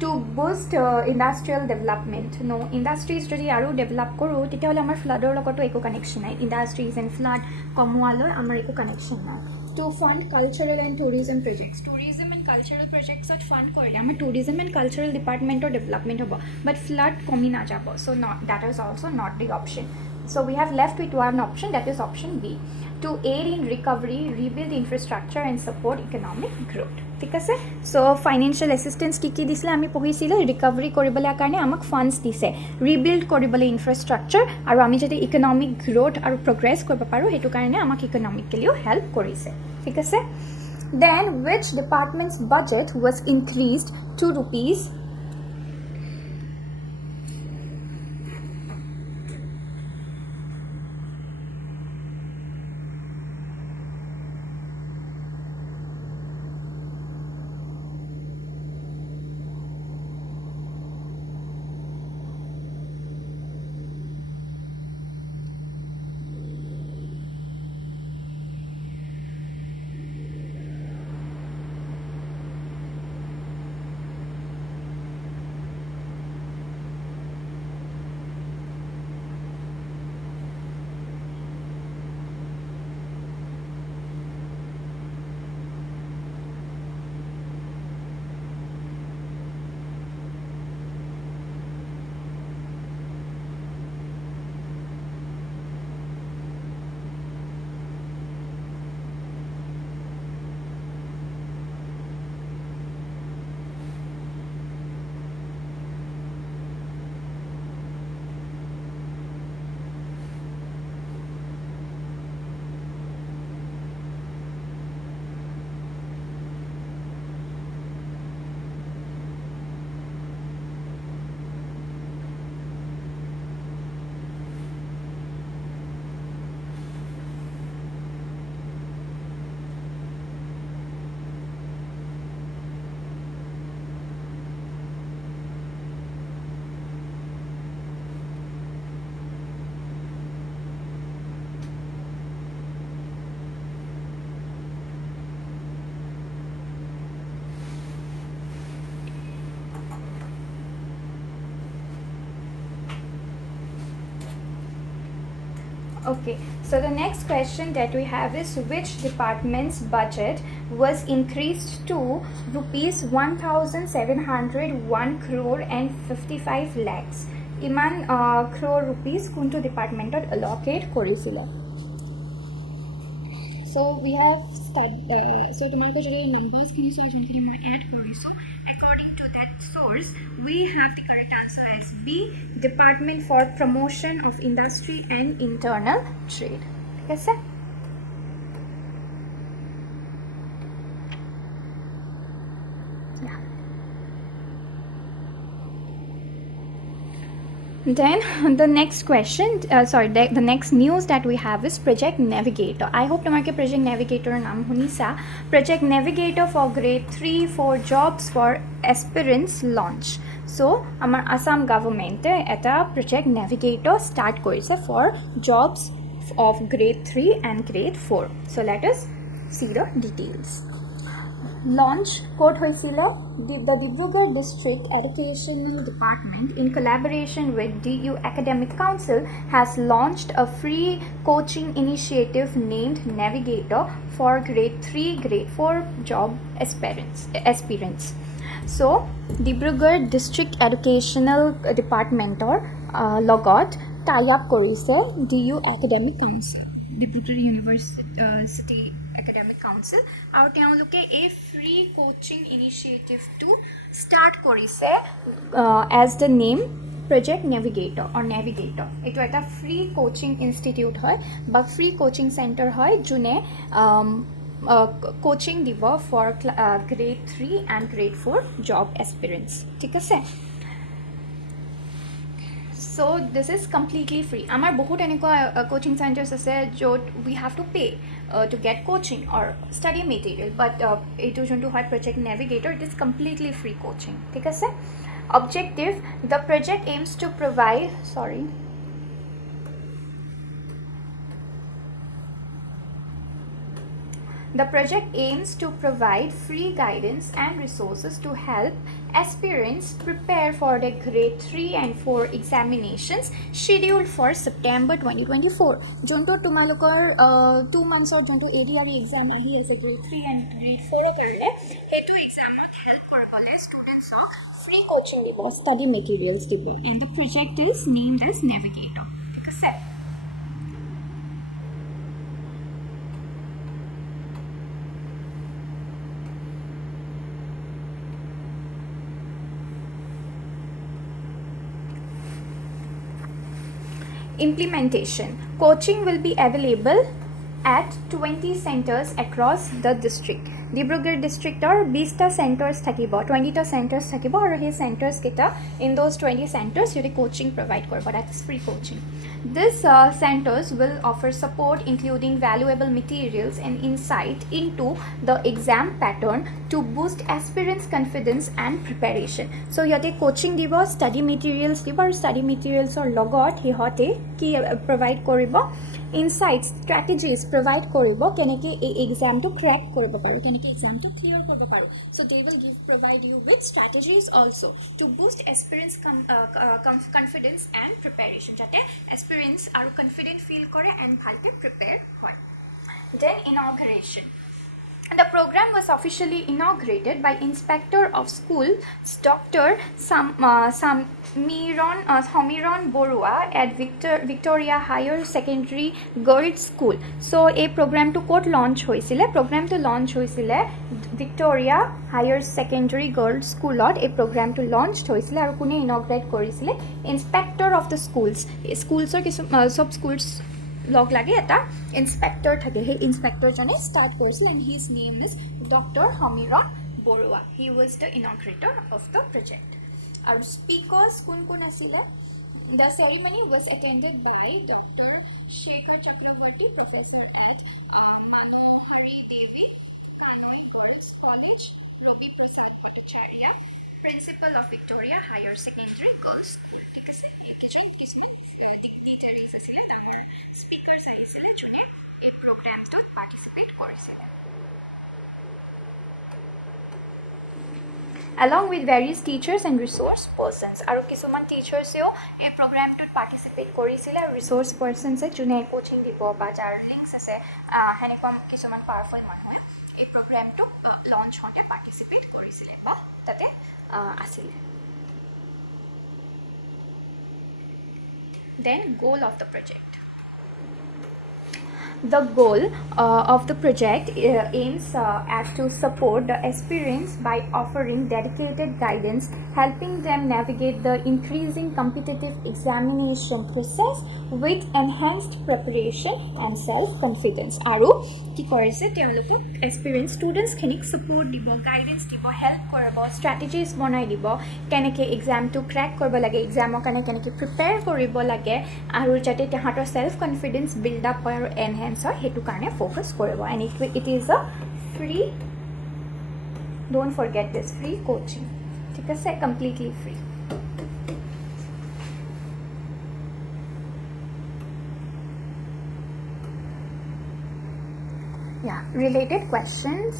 to boost industrial development no industries যদি আৰু ডেভেলপ কৰোঁ তেতিয়াহ'লে আমাৰ ফ্লাডৰ লগতো একো কানেকশ্যন নাই industries and flood কমোৱালৈ আমাৰ একো কানেকশ্যন নাই to fund cultural and tourism projects tourism and cultural projects at fund korle amar tourism and cultural department or development hobo but flood komi na jabo so not that is also not the option so we have left with one option that is option B to aid in recovery rebuild infrastructure and support economic growth ঠিক আছে সো ফাইনেন্সিয়েল এসিস্টেন্স কি দিছিলে আমি পঢ়িছিলে ৰিকভাৰি কৰিবলৈ কাৰণে আমাক ফাণ্ডছ দিছে ৰিবিল্ড কৰিবলৈ ইনফ্ৰাষ্ট্ৰাকচাৰ আৰু আমি যদি ইকনমিক গ্ৰোথ আৰু প্ৰগ্ৰেছ কৰিব পাৰোঁ সেইটো কাৰণে আমাক ইকনমিকেলিও হেল্প কৰিছে ঠিক আছে then which department's budget was increased to rupees Okay, so the next question that we have is which department's budget was increased to rupees 1701 crore and 55 lakhs? Iman crore rupees kuntu departmentot allocate korisile? So we have so তোমালোকৰ যদি numbers খিনি চাওঁ যোনখিনি মই add কৰিছোঁ, according to that source we have the correct answer as B, Department for Promotion of Industry and Internal Trade. ঠিক আছে? Yeah. Then the next question, the next news that we have is Project Navigator. I hope tomorrow Project Navigator naam hunisa. Project Navigator for grade 3-4 jobs for aspirants launch. So our Assam government eta Project Navigator start korise for jobs of grade 3 and grade 4. So let us see the details. Launch code hoisile the Dibrugarh District Educational Department in collaboration with DU Academic Council has launched a free coaching initiative named Navigator for grade 3 grade 4 job aspirants. So Dibrugarh District Educational Department or logot tie up korise DU Academic Council, Dibrugarh University Academic Council, আৰু তেওঁলোকে এই ফ্ৰী কোচিং ইনিচিয়েটিভটো ষ্টাৰ্ট কৰিছে as the name project navigator or navigator. এইটো এটা ফ্ৰী কোচিং ইনষ্টিটিউট হয় বা ফ্ৰী কোচিং চেণ্টাৰ হয় যোনে কোচিং দিব for grade 3 and grade 4 job aspirants. ঠিক আছে? So this is completely free. Amar bahut enekwa coaching centers ase jot we have to pay to get coaching or study material, but etu jontu hoy Project Navigator, it is completely free coaching. Thik ase? Objective: the project aims to provide The project aims to provide free guidance and resources to help aspirants prepare for the grade 3 and 4 examinations scheduled for September 2024. Jonto tumalokor 2 months or jonto ADRE exam ahi ase grade 3 and grade 4 karle hetu exam help koribole students ok free coaching dibo, study materials dibo, and the project is named as Navigator. Thik ase? Implementation. Coaching will be available at 20 centers across the district. Dibrugarh district or 20 centers thakibo, 20 centers thakibo, aru he centers kita in those 20 centers you coaching provide koribo, that is free coaching. This centers will offer support including valuable materials and insight into the exam pattern to boost aspirants' confidence and preparation. So yote coaching dibo, study materials dibo, study materials or logot hi hote ki provide koribo, insights, strategies provide koribo keneke ei exam to crack koribo paru, keneke exam to clear koribo paru. So they will provide you with strategies also to boost aspirants confidence and preparation, jate aspirants are confident feel kore and bhalke prepare hoy. Then inauguration. The program was officially inaugurated by Inspector of Schools Dr. Homiron Borua at Victoria Higher Secondary Girls School. So a program to quote launch hoisile, program to launch hoisile Victoria Higher Secondary Girls School lot a program to launch hoisile aru kune inaugurate korisile Inspector of the Schools or sub schools log lage eta inspector thake, he inspector jone start korisile and his name is Dr. Homiron Borua. He was the inaugurator of the project. Our speakers kun asile? The ceremony was attended by Dr. Shekhar Chakravarti, professor at Manohari Devi Kanoi Girls College, Robi Prasad Bhattacharya, principal of Victoria Higher Secondary Girls School. ঠিক আছে? কিছুমান dignitaries asile tamar speakers ahisile jone এই program to participate korisile. along with various teachers and resource persons. আৰু কিছুমান টিচাৰ্ছেও এই প্ৰগ্ৰামটোত পাৰ্টিচিপেট কৰিছিলে আৰু ৰিচোৰ্চ পাৰ্চনছে যোনে কোচিং দিব বা যাৰ লিংকছ আছে সেনেকুৱা কিছুমান পাৱাৰফুল মানুহে এই প্ৰগ্ৰামটোক লঞ্চ হওঁতে পাৰ্টিচিপেট কৰিছিলে বা তাতে আছিলে. Then goal of the project. The goal of the project aims at to support the aspirants by offering dedicated guidance, helping them navigate the increasing competitive examination process with enhanced preparation and self-confidence. Aru ki korise teolokok aspirant students khinik support dibo, guidance dibo, help korabo, strategies banai dibo, keneke exam to crack korbo lage, exam kane keneke prepare koribo lage aru jate tehator self confidence build up hoy aru enhance hetu karone focus koribo. And it is a free, don't forget this, free coaching. ঠিক আছে, completely free. Yeah, related questions.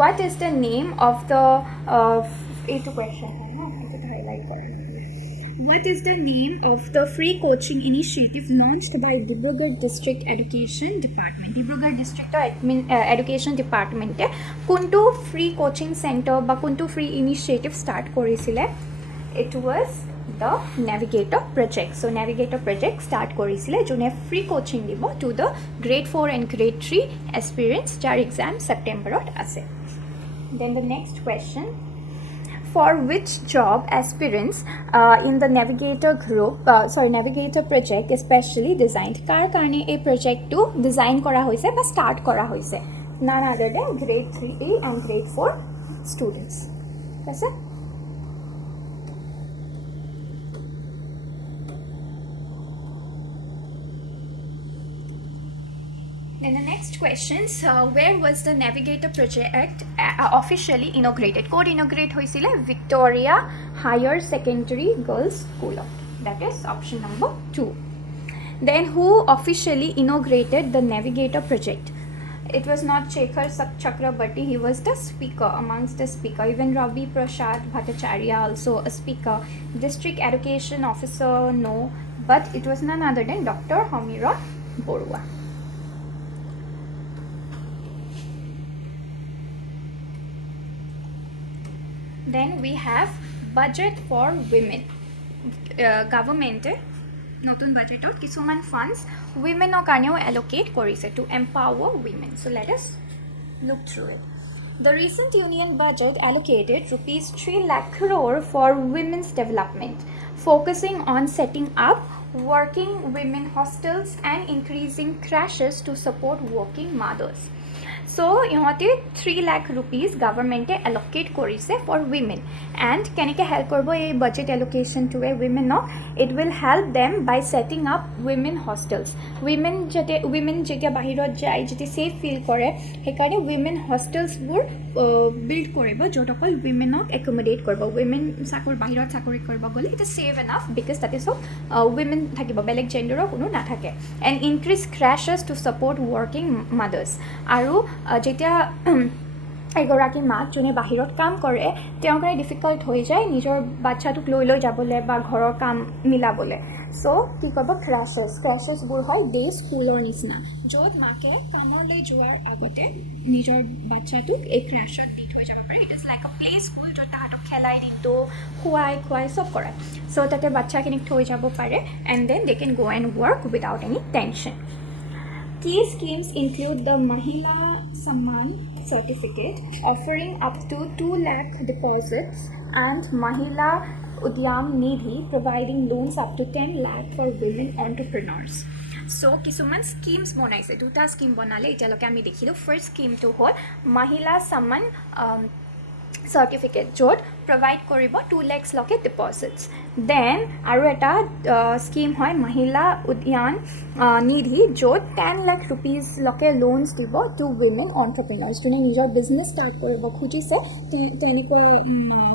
What is the name of the question? What is the name of the free coaching initiative launched by Dibrugarh District Education Department? Dibrugarh District Education Department kuntu free coaching center ba kuntu free initiative start korisile? It was the Navigator project. So Navigator project start korisile jone free coaching dibo to the grade 4 and grade 3 aspirants jar exam September ot ase. Then the next question, for which job aspirants in the Navigator Navigator project especially designed? Kar karne a project to design kora hoise ba start kora hoise? None other than grade 3A and grade 4 students. Yes, Then the next questions, where was the Navigator project officially inaugurated? Code inaugurate hoisile Victoria Higher Secondary Girls School. That is option number 2. Then who officially inaugurated the Navigator project? It was not Shekhar Chakrabarti. He was the speaker, amongst the speaker. Even Ravi Prasad Bhattacharya also a speaker. District Education Officer, no, but it was none other than Dr. Hamira Borua. Then we have budget for women. Government নতুন বাজেটত কিছুমান funds womenৰ কাৰণেও allocate কৰিছে to empower women. So let us look through it. The recent union budget allocated rupees 3 lakh crore for women's development, focusing on setting up working women hostels and increasing crashes to support working mothers. So ইহঁতে 3 lakh rupees government allocate কৰিছে for women. And কেনেকৈ help কৰিব এই budget allocation to a women? It will help them by setting up women hostels. Women যেতিয়া বাহিৰত যায় যেতিয়া safe feel কৰে সেইকাৰণে women hostelsবোৰ build কৰিব য'ত অকল womenক accommodate কৰিব. Women বাহিৰত চাকৰি কৰিব গ'লে এটা safe enough because তাতে সব women থাকিব, বেলেগ জেণ্ডাৰৰ কোনো নাথাকে. And increase crashes to support working mothers. আৰু যেতিয়া এগৰাকী মাক যোনে বাহিৰত কাম কৰে তেওঁৰ কাৰণে ডিফিকাল্ট হৈ যায় নিজৰ বাচ্চাটোক লৈ যাবলৈ বা ঘৰৰ কাম মিলাবলৈ. চ' কি কৰিব, ক্ৰেছেছবোৰ হয় ডে স্কুলৰ নিচিনা য'ত মাকে কামলৈ যোৱাৰ আগতে নিজৰ বাচ্চাটোক এই ক্ৰেছত দি থৈ যাব পাৰে. ইট ইজ লাইক আ প্লে স্কুল য'ত তাহাঁতক খেলাই দিনটো খুৱাই চব কৰে. চ' তাতে বাচ্চাখিনিক থৈ যাব পাৰে and then they can go and work without any tension. Key schemes include the Mahila Samman certificate offering up to 2 lakh deposits and Mahila Udyam Nidhi providing loans up to 10 lakh for women entrepreneurs. So কিছুমান স্কিমছ বনাইছে, দুটা স্কিম বনালে এতিয়ালৈকে আমি দেখিলোঁ. ফাৰ্ষ্ট স্কিমটো হ'ল Mahila Samman certificate য'ত provide কৰিব 2 lakhs লকে deposits. Then আৰু এটা স্কিম হয় মহিলা উদ্যান নিধি য'ত 10 lakh rupees লকে loans দিব to women entrepreneurs যোনে নিজৰ বিজনেছ ষ্টাৰ্ট কৰিব খুজিছে তেনেকুৱা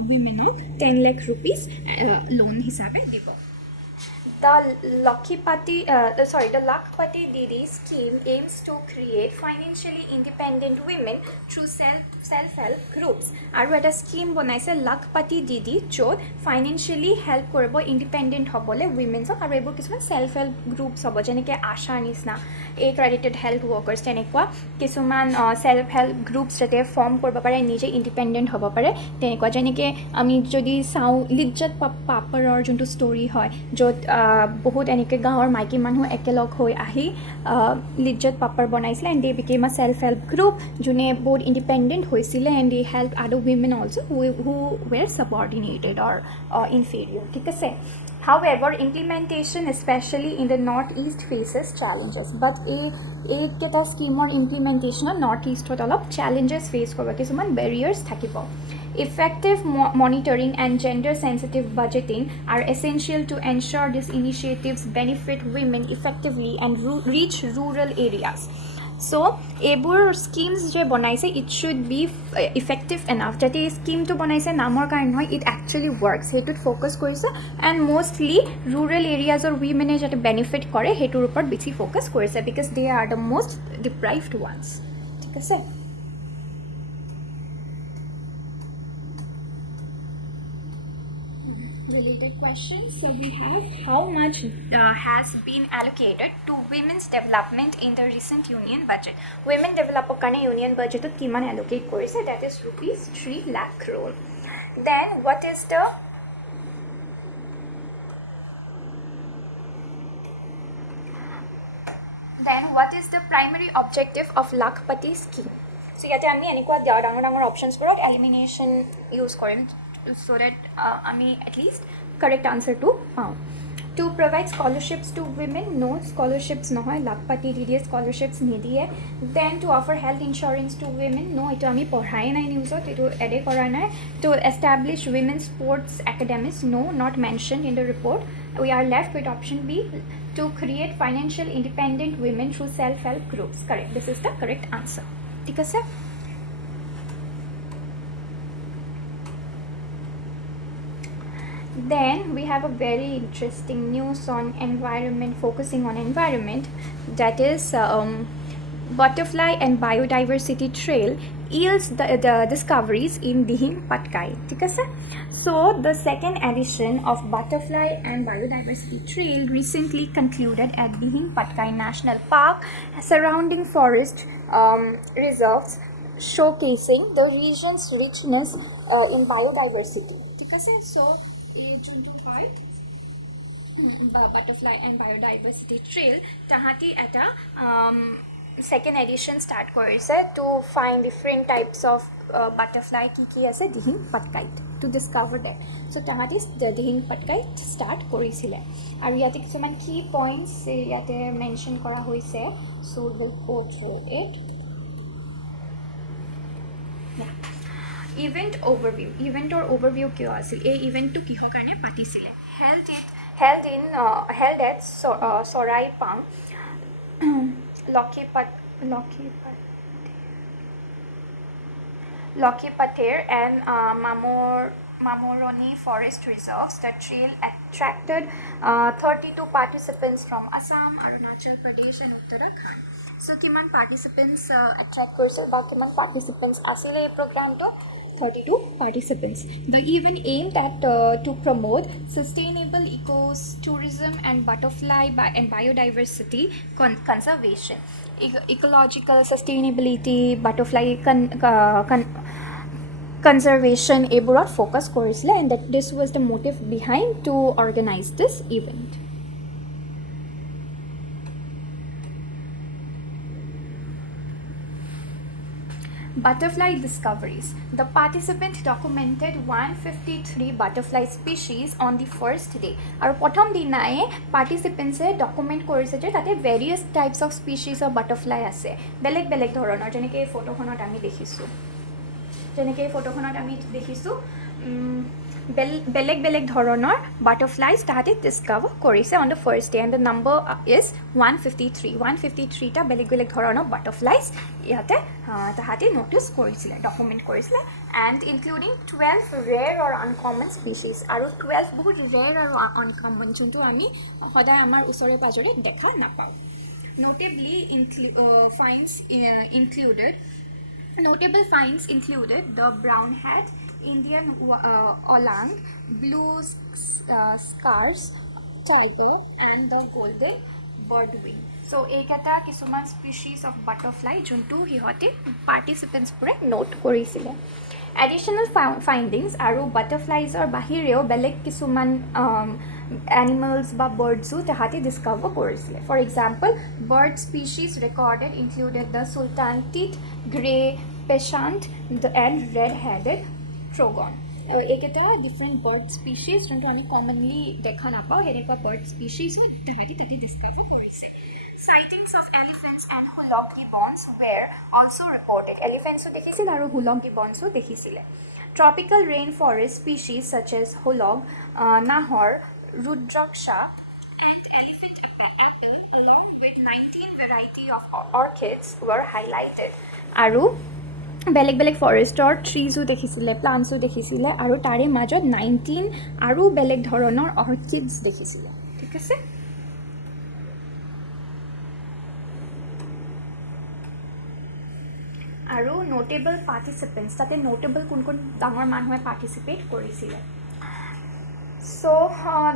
womenক 10 lakh rupees লোন হিচাপে দিব. The the Lakhpati Didi scheme aims to create financially independent women through self-help groups. আৰু এটা স্কিম বনাইছে লাখপতি দিদি য'ত ফাইনেন্সিয়েলি হেল্প কৰিব ইণ্ডিপেণ্ডেণ্ট হ'বলৈ উইমেনছক আৰু এইবোৰ কিছুমান চেল্ফ হেল্প গ্ৰুপছ হ'ব যেনেকৈ আশাৰ নিচিনা এক্ৰেডিটেড হেল্থ ৱৰ্কাৰ্ছ তেনেকুৱা কিছুমান চেল্ফ হেল্প গ্ৰুপছ যাতে ফৰ্ম কৰিব পাৰে নিজে ইণ্ডিপেণ্ডেণ্ট হ'ব পাৰে তেনেকুৱা যেনেকৈ আমি যদি চাওঁ লিজ্জত পাপৰৰ যোনটো ষ্টৰি হয় য'ত বহুত এনেকৈ গাঁৱৰ মাইকী মানুহ একেলগ হৈ আহি লিজ্জত পাপৰ বনাইছিলে and De became a self help group যোনে বহুত ইণ্ডিপেণ্ডেণ্ট হৈছিলে এণ্ড দে হেল্প আদাৰ women also' who were subordinated or inferior. ঠিক আছে however implementation especially in the northeast faces challenges but এইকেইটা স্কিমৰ ইমপ্লিমেণ্টেশ্যনত নৰ্থ ইষ্টত অলপ চেলেঞ্জেছ ফেচ কৰিব কিছুমান বেৰিয়াৰ্ছ থাকিব Effective monitoring and gender-sensitive budgeting are essential to ensure these initiatives benefit women effectively and reach rural areas. So, এইবোৰ স্কিমছ যে বনাইছে it should be effective enough যাতে এই স্কিমটো বনাইছে নামৰ কাৰণে নহয় it actually works সেইটোত ফ'কাছ কৰিছে and mostly rural areasৰ women যাতে benefit কৰে সেইটোৰ ওপৰত বেছি ফ'কাছ কৰিছে because they are the most deprived ones. ঠিক আছে Related questions. So we have how much has been allocated to women's development in the recent union budget. Women development karone union budget to kiman allocate korise that is rupees 3 lakh crore. Then what is the primary objective of Lakhpati scheme? So yate ami enikwa dangor options borot elimination use korim so that at least correct answer to found. To provide scholarships to women, no scholarships nohoy Lakhpati Didi scholarships nidiye. Then to offer health insurance to women, no ito ami porhai nai news ito ede kora nai. To establish women's sports academies, no not mentioned in the report. We are left with option B to create financial independent women through self-help groups. Correct, this is the correct answer. ठीक है sir? Then we have a very interesting news on environment, focusing on environment, that is butterfly and biodiversity trail yields the discoveries in Dihin Patkai. ठीक है sir? So the second edition of butterfly and biodiversity trail recently concluded at Dihin Patkai National Park, surrounding forest reserves, showcasing the region's richness in biodiversity. ठीक है sir? So যোনটো হয় butterfly and biodiversity trail তাহাঁতি এটা second edition start কৰিছে to find different types of butterfly কি আছে Dihing পাটকাইত to discover that so তাহাঁতি দিহিং পাটকাইত start কৰিছিলে আৰু ইয়াতে কিছুমান key points ইয়াতে mention কৰা হৈছে so we'll go through it. Yeah. Event overview কিয় আছিল এই ইভেন্টটো কিহৰ কাৰণে পাতিছিলে held at Sorai Pang Lokhipater and Mamoroni forest reserves. The trail attracted 32 participants from Assam, Arunachal Pradesh and Uttarakhand. So kiman participants attract korse ba kiman participants asile ei program to 32 participants. The event aimed at to promote sustainable ecotourism and butterfly and biodiversity conservation, ecological sustainability, butterfly conservation eburat focus korisle and that this was the motive behind to organize this event. Butterfly discoveries. The participant documented 153 butterfly species on the first day. Aru prothom dinae participants document korise je tate various types of species of butterfly ase beleg dhoronor jeneke ei photo khonot ami dekhisu বেলেগ ধৰণৰ বাটাৰফ্লাইজ তাহাঁতে ডিস্কভাৰ কৰিছে on the first day and the number is 153 153টা বেলেগ ধৰণৰ বাটাৰফ্লাইজ ইয়াতে তাহাঁতে ন'টিছ কৰিছিলে ডকুমেণ্ট কৰিছিলে and including 12 rare or uncommon species আৰু 12 বহুত ৰেৰ আৰু আনকমন যোনটো আমি সদায় আমাৰ ওচৰে পাজৰে দেখা নাপাওঁ notably Notable finds included the brown hat, Indian olang, blue scars, tiger, and the golden birdwing. So, ekata kisuman species of butterfly juntu hihote participants pure note korisile. Additional findings aru butterflies or bahireo beleg kisuman animals ba birds tahati discover korisile. For example, bird species recorded included the sultan teeth, grey pheasant and red-headed trogon. Eketa different bird species jonto ami commonly dekha napao heneka bird species tahati discover korise. Sightings of elephants and hoolock gibbons were also reported. Elephants dekhisil aru hoolock gibbons dekhisile. Tropical rainforest species such as hoolock, nahor, rudraksha and elephant apple along with 19 variety of orchids were highlighted. Aru বেলেগ ফৰেষ্টৰ ট্ৰিজো দেখিছিলে প্লাণ্টছো দেখিছিলে আৰু তাৰে মাজত 19 আৰু বেলেগ ধৰণৰ অৰ্কিডছ দেখিছিলে ঠিক আছে আৰু নোটেবল পাৰ্টিচিপেণ্টছ তাতে নোটেবল কোন ডাঙৰ মানুহে পাৰ্টিচিপেট কৰিছিলে So,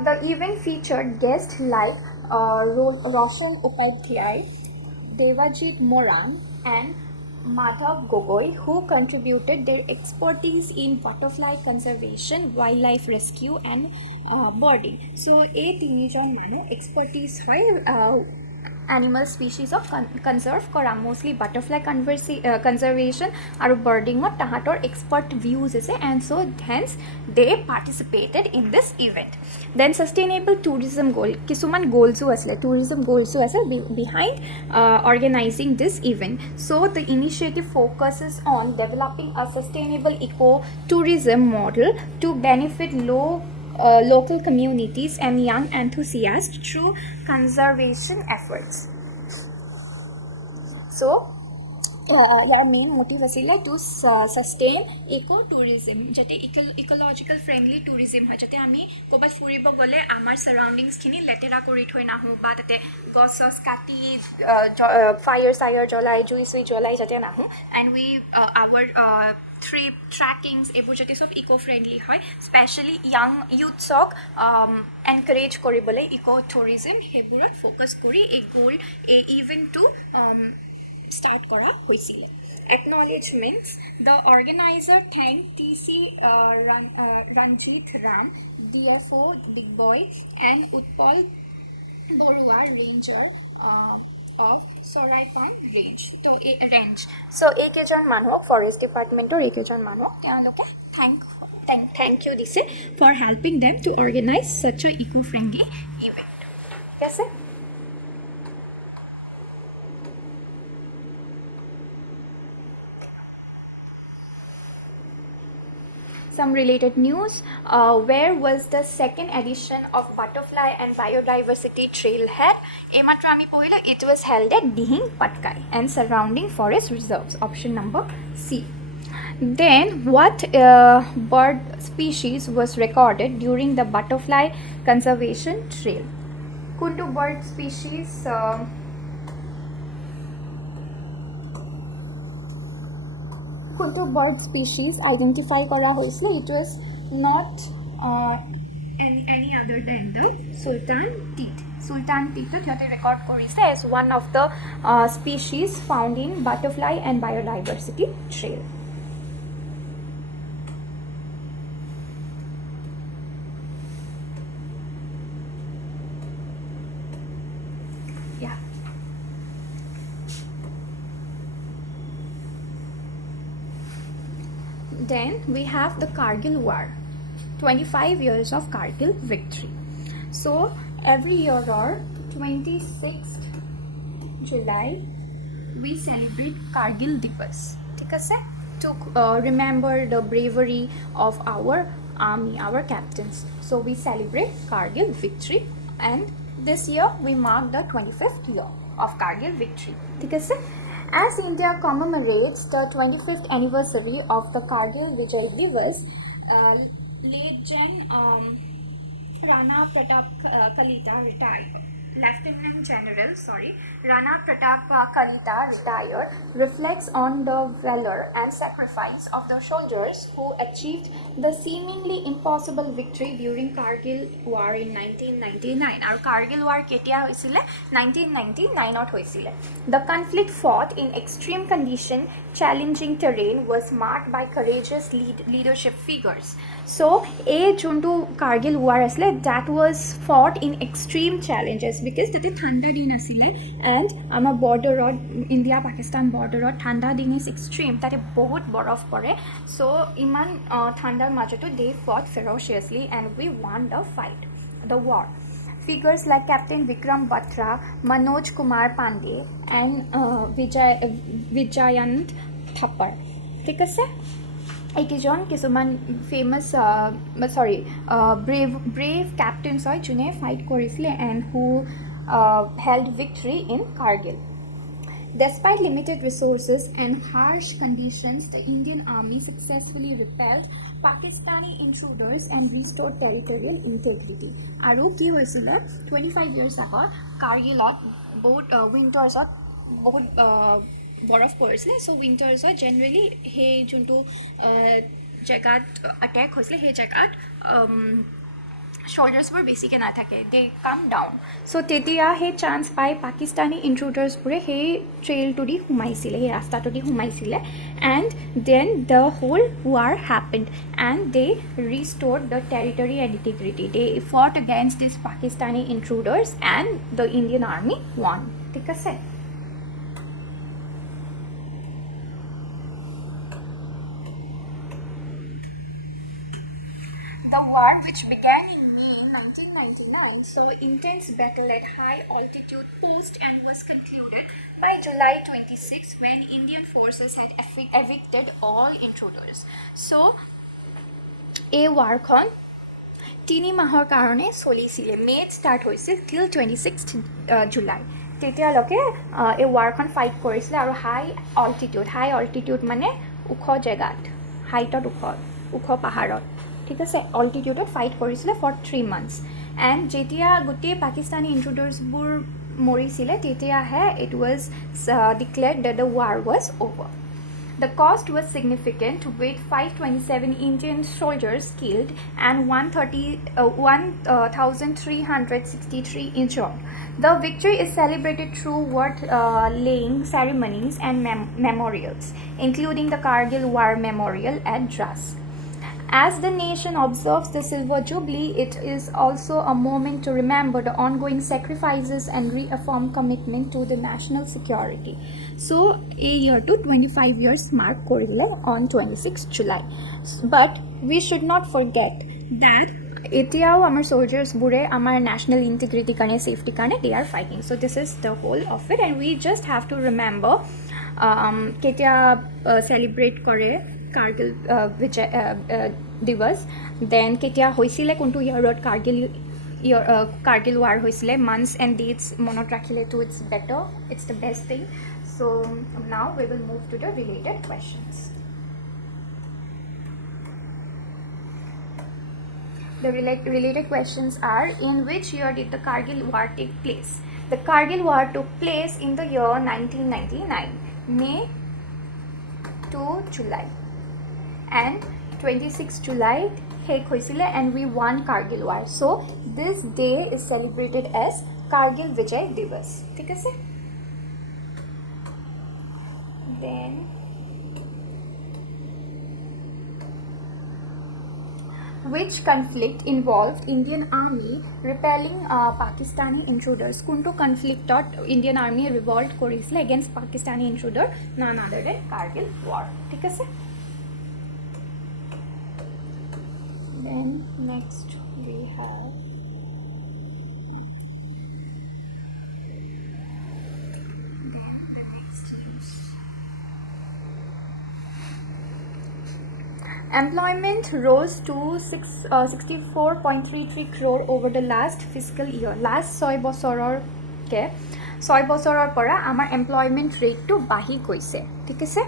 the event featured guests like Roshan Upadhyay, Devajit Moran and Madhav Gogoi who contributed their expertise in butterfly conservation, wildlife rescue and birding. So, এই তিনিজন মানুহ expertise হয় animal species of conserve kora mostly butterfly conservation aru birding ot tahator expert views ase and so hence they participated in this event then sustainable tourism goal kisuman goals asle tourism goals asle behind organizing this event so the initiative focuses on developing a sustainable eco tourism model to benefit local communities and young enthusiasts through conservation efforts. So, your main motive is to sustain eco-tourism, jate ecological friendly tourism hoy jate ami kobat furibo gole amar surroundings khini letera kori thoi na ho ba tate gosos kati fire jolai jui jolai jate na ho and we our trip trackings ebur jate sob eco friendly hoy especially young youths ok encourage koribole eco tourism heburot focus kori a goal a event to start kora hoisile acknowledgements the organizer thanked TC Ranjit Ram DFO Big Boy and Utpal Borua ranger of Soraipan range so ekejon manhok forest department or ekejon manhok teloke thank you dise for helping them to organize such a eco friendly event yes sir Some related news where was the second edition of Butterfly and Biodiversity Trailhead ematra ami pohilo it was held at Dihing Patkai and surrounding forest reserves option number C then what bird species was recorded during the butterfly conservation trail kuntu bird species kuntu bird species identify kora hoisle it was not any other than the sultan teeth to they record korise as one of the species found in butterfly and biodiversity trail yeah then we have the Kargil War 25 years of Kargil victory so every year or 26th July we celebrate Kargil Divas to remember the bravery of our army, our captains. So we celebrate Kargil victory, and this year we mark the 25th year of Kargil victory. Okay, sir? As India commemorates the 25th anniversary of the Kargil Vijay Divas, late Gen Rana Pratap Kalita retired. Lieutenant General, Rana Pratap Kalita retired, reflects on the valor and sacrifice of the soldiers who achieved the seemingly impossible victory during Kargil War in 1999. Our Kargil War ketia hoisile 1999 hoisile. The conflict fought in extreme condition, challenging terrain, was marked by courageous leadership figures. So, a junto Kargil war asile, that was fought in extreme challenges because tate thanda din asile, and ama border or India Pakistan border or thanda din is extreme, tate bahut borof pore. So iman thandar majoto they fought ferociously and we won the war. Figures like Captain Vikram Batra, Manoj Kumar Pandey, and Vijayant Thapar. ঠিক আছে? এইকেইজন কিছুমান ফেমাছ brave captains হয় যোনে ফাইট কৰিছিলে and who held victory in Kargil. Despite limited resources and harsh conditions, the Indian Army successfully repelled Pakistani intruders and restored territorial integrity. আৰু কি হৈছিলে 25 years আগত কাৰ্গিলত বহুত উইণ্টাৰ্ছত বহুত বৰফ পৰিছিলে চ' উইণ্টাৰ্ছত জেনেৰেলি সেই যোনটো জেগাত এটেক হৈছিলে সেই জেগাত soldiers-বোৰ বেছিকৈ নাথাকে, they come down. So তেতিয়া সেই চান্স পাই পাকিস্তানী ইন্ট্ৰুডাৰ্ছবোৰে সেই ট্ৰেইলটো দি সোমাইছিলে, সেই ৰাস্তাটো দি সোমাইছিলে, and then the whole war happened and they restored the territory and integrity. They fought against these Pakistani intruders and the Indian army won. ঠিক আছে? The war, which began in May 1999, saw intense battle at high altitude post and was concluded by July 26 when Indian forces had evicted all intruders. So, এই warখন 3 মাহৰ কাৰণে চলিছিলে, মে'ত ষ্টাৰ্ট হৈছিল till 26th July. তেতিয়ালৈকে এই warখন ফাইট কৰিছিলে আৰু হাই অল্টিটিউড মানে ওখ জেগাত, হাইটত ওখ পাহাৰত, ঠিক আছে, অল্টিটিউডত ফাইট কৰিছিলে for 3 months. and যেতিয়া গোটেই পাকিস্তানী ইন্ট্ৰুডাৰ্ছবোৰ মৰিছিলে তেতিয়াহে it was declared that the war was over. The cost was significant, with 527 Indian soldiers killed and 1,363 injured. The victory is celebrated through word-laying ceremonies and memorials, including the Kargil War Memorial at Dras. As the nation observes the Silver Jubilee, it is also a moment to remember the ongoing sacrifices and reaffirm commitment to the national security. So, a year to 25 years mark korile on 26th July. But we should not forget that এতিয়াও আমাৰ soldiers-বোৰে আমাৰ national integrity কাৰণে, safety কাৰণে they are fighting. So, this is the whole of it, and we just have to remember কেতিয়া celebrate কৰে Kargil Vijay Divas, then কেতিয়া হৈছিলে কোনটো ইয়াৰত Kargil war হৈছিলে, months and dates মনত ৰাখিলেতো it's better, it's the best thing. So now we will move to the related questions. The related questions are: in which year did the Kargil war take place? The Kargil war took place in the year 1999, May to July. And 26th July শেষ হৈছিলে and we won Kargil war. So this day is celebrated as Kargil Vijay Divas. ঠিক আছে? Then which conflict involved Indian army repelling Pakistani intruders? কোনটো conflictত Indian army revolt কৰিছিলে against Pakistani intruder? None other than Kargil war. ঠিক আছে? Then next we have Employment rose to 64.33 crore over the last fiscal year. Last 6 বছৰৰ পৰা আমাৰ এমপ্লয়মেণ্ট ৰেটটো বাঢ়ি গৈছে ঠিক আছে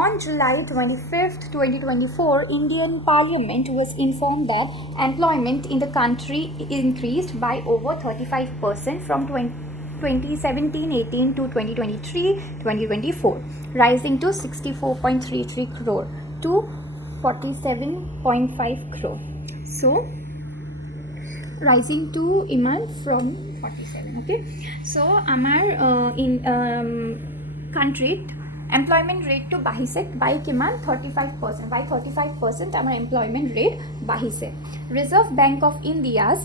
on July 25th 2024 Indian Parliament was informed that employment in the country increased by over 35% from 2017-18 to 2023-2024 rising to 64.33 crore to 47.5 crore so rising to iman from 47 okay so amar in country employment rate to bahise by kiman 35% by 35% amar employment rate bahise Reserve Bank of India's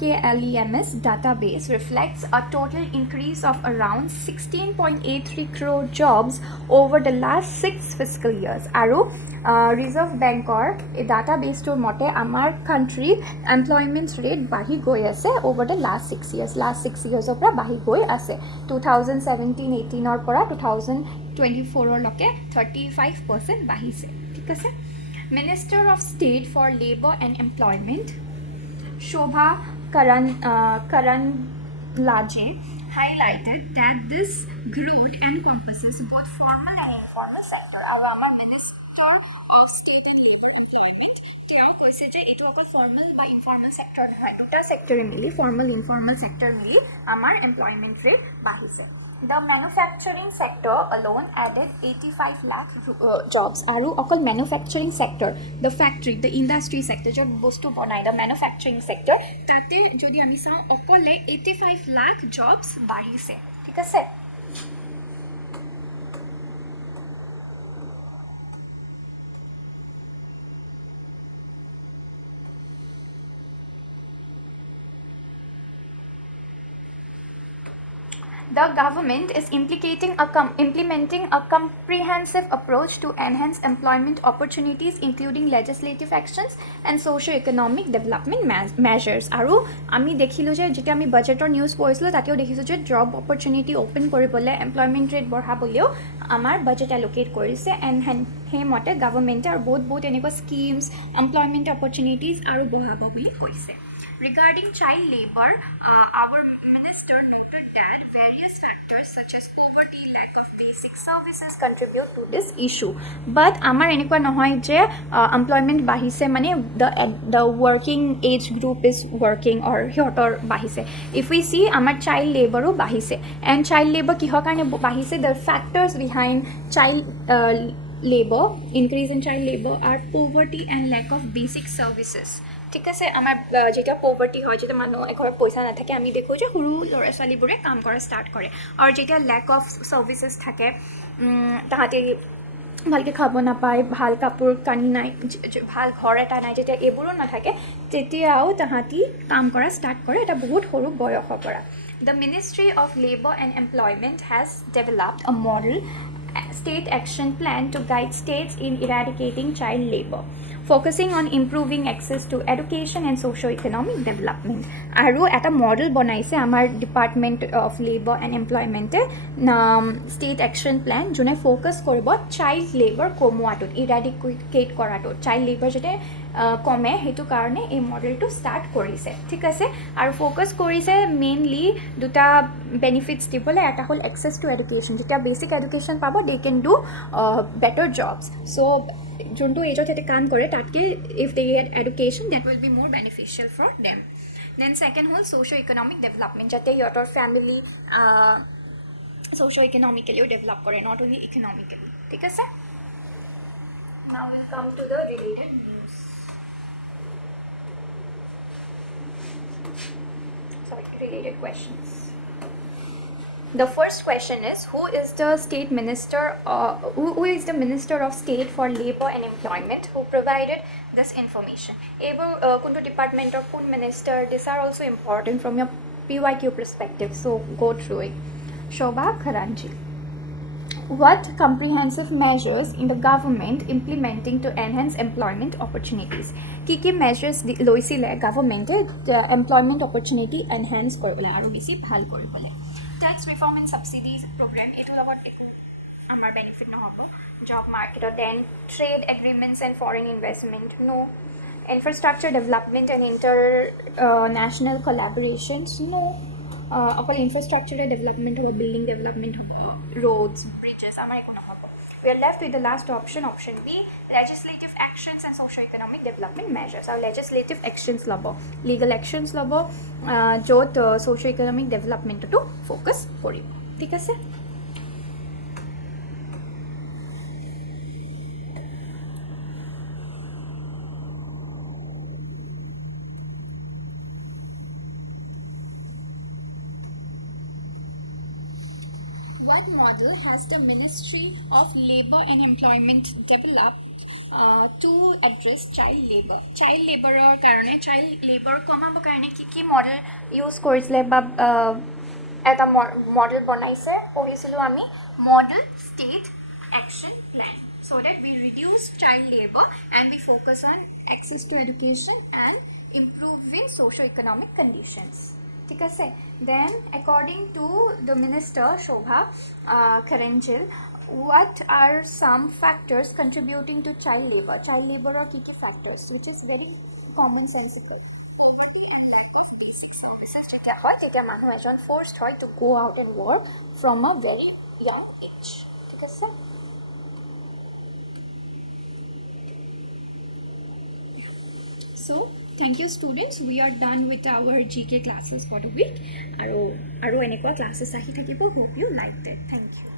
KLEMS database reflects a total increase of around 16.83 crore jobs over the last 6 fiscal years aru Reserve Bank or a database to mote amar country employment rate bahi goi ase over the last 6 years opra bahi goi ase 2017-18 or pora 2024 or loke 35% bahise thik ase Minister of State for Labor and Employment Shobha Karanlaje highlighted that this growth encompasses both formal and informal sector. Our Minister of State and Labor Employment তেওঁ কৈছে যে এটো অকল ফৰ্মাল বা ইনফৰ্মাল সেক্টৰ নহয় দুটা সেক্টৰে মিলি ফৰ্মাল ইনফৰ্মাল সেক্টৰ মিলি আমাৰ এমপ্লয়মেন্ট ৰেট বাঢ়িছে The manufacturing sector alone added 85 lakh jobs. Aru okol manufacturing sector, the factory, the industry sector, jod bostu banai, the manufacturing sector, tate jodi ami sao okole 85 lakh jobs bahise. Thik ase? The government is implementing a comprehensive approach to enhance employment opportunities, including legislative actions and socio-economic development measures. Aru ami dekhilu je jeta ami budgetor news poislo tateo dekhisu je job opportunity open koribole employment rate borhaboleo amar budget allocate korise and he mote government ar bahut eneko schemes employment opportunities aru borhabo boli koise. Regarding child labor, our minister noted that various factors such as poverty, lack of basic services contribute to this issue. But amar enekwa nohoy je employment bahise mane the working age group is working or hiotor bahise. If we see amar child labor o bahise and child labor kihor karone bahise the factors behind child labor increase in child labor are poverty and lack of basic services. ঠিক আছে আমাৰ যেটা পভাৰ্টি হয় যেটা মানুহ এঘৰ পইচা নাথাকে আমি দেখো যে সৰু ল'ৰা ছোৱালীবোৰে কাম কৰা ষ্টাৰ্ট কৰে আৰু যেটা ল্যাক অফ সাৰ্ভিসেস থাকে তাহাতে ভালকে খাব নাপায় ভাল কাপোৰ কানি নাই ভাল ঘৰ এটা নাই যেটা এবোৰো নাথাকে তেতিয়াও তাহাতি কাম কৰা ষ্টাৰ্ট কৰে এটা বহুত সৰু বয়সৰ পৰা The Ministry of Labor and Employment has developed a model state action plan to guide states in eradicating child labor, focusing on improving access to education and socio-economic development. Aru at a model bonaise amar Department of Labor and Employment state action plan jone focus koribo child labor komoatot eradicate koratot child labor jete কমে হেতু কাৰণে এই মডেলটো ষ্টাৰ্ট কৰিছে ঠিক আছে আৰু ফোকাস কৰিছে মেইনলি দুটা বেনিফিটস দিবলে এটা হল এক্সেস টু এডুকেশ্যন যেতিয়া বেসিক এডুকেশ্যন পাব they can do better jobs so যোনটো এজত এটা কাম কৰে তাতকে if they get education that will be more beneficial for them then second হল সোশিও ইকোনমিক ডেভেলপমেন্ট যাতে ইয়ৰ ফ্যামিলি সোশিও ইকোনমিক্যালিও ডেভেলপ কৰে নট অনলি ইকোনমিক্যালি ঠিক আছে now we'll come to the related news related questions. The first question is who is the Minister of State for Labor and Employment who provided this information? Kuntu department or kun minister, these are also important from your PYQ perspective, so go through it. Shobha Karanji. What comprehensive measures in the government implementing to enhance employment opportunities? Kiki measures loisile government employment opportunity enhance koribole aru besi bhal koribole. Tax reform and subsidies program etu logot eku amar benefit no hobo. job market. Then trade agreements and foreign investment, no. Infrastructure development and international collaborations, no. অকল ইনফ্ৰাষ্ট্ৰাকচাৰে ডেভেলপমেণ্ট হ'ব, বিল্ডিং ডেভেলপমেণ্ট হ'ব, ৰোডছ ব্ৰিজেছ, আমাৰ একো নহ'ব. We are left with the last option, option B, legislative actions and socio-economic development measures. Our legislative actions ল'ব, legal actions ল'ব, য'ত socio-economic developmentটো ফ'কাছ কৰিব, ঠিক আছে? What model has the Ministry of Labour and Employment developed to address child labor? Child laborer karone, child labor কমাব কাৰণে কি মডেল ইউজ কৰিছিলে বা এটা মডেল বনাইছে পঢ়িছিলোঁ আমি, model state action plan, so that we reduce child labor and we focus on access to education and improving socio-economic conditions. ঠিক আছে? Then according to the minister Shobha Karanjil, what are some factors contributing to child labor? Child labor are key factors, which is very commonsensical. Poverty and lack of basic services. যেতিয়া হয় তেতিয়া মানুহ এজন forced হয় to go out and work from a very young age. ঠিক আছে? So thank you students, we are done with our GK classes for the week. আৰু এনেকুৱা classes আহি থাকিব. Hope you liked it. Thank you.